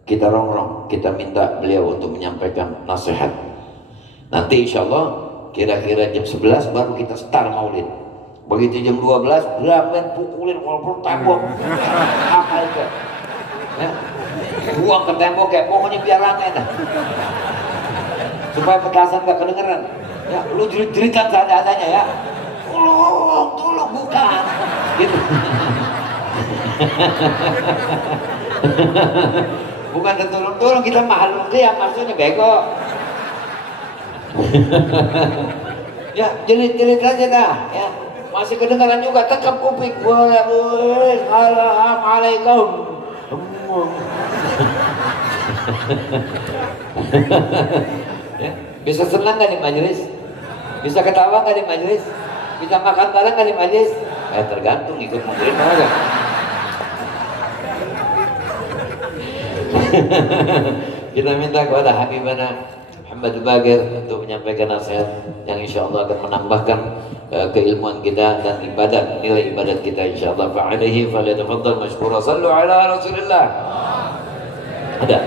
Kita rongrong, kita minta beliau untuk menyampaikan nasihat. Nanti insya Allah kira-kira jam 11 baru kita start maulid. Begitu jam 12 berapa pukulin walaupun tembok. Apa itu? Ya. Buang ke tembok kayak pokoknya biar rame dah. Supaya petasan gak kedengeran. Ya, lu jerit-jeritan seadanya ya. Tolong bukan. Gitu. Bukan ketolong-tolong, kita makhluk dia maksudnya bego. Ya, jerit-jerit aja dah, ya. Masih kedengaran juga, tekap kuping. Assalamualaikum. Ya, bisa senang gak di majelis? Bisa ketawa gak di majelis? Bisa makan bareng gak di majelis? Tergantung ikut majelis aja. Kita minta kepada Habibana Muhammad Bagir untuk menyampaikan nasihat yang insya Allah akan menambahkan keilmuan kita dan ibadat, nilai ibadat kita insya Allah. Fa'alaihi falyatafaddal mashkura. Sallu ala Rasulillah. Ada.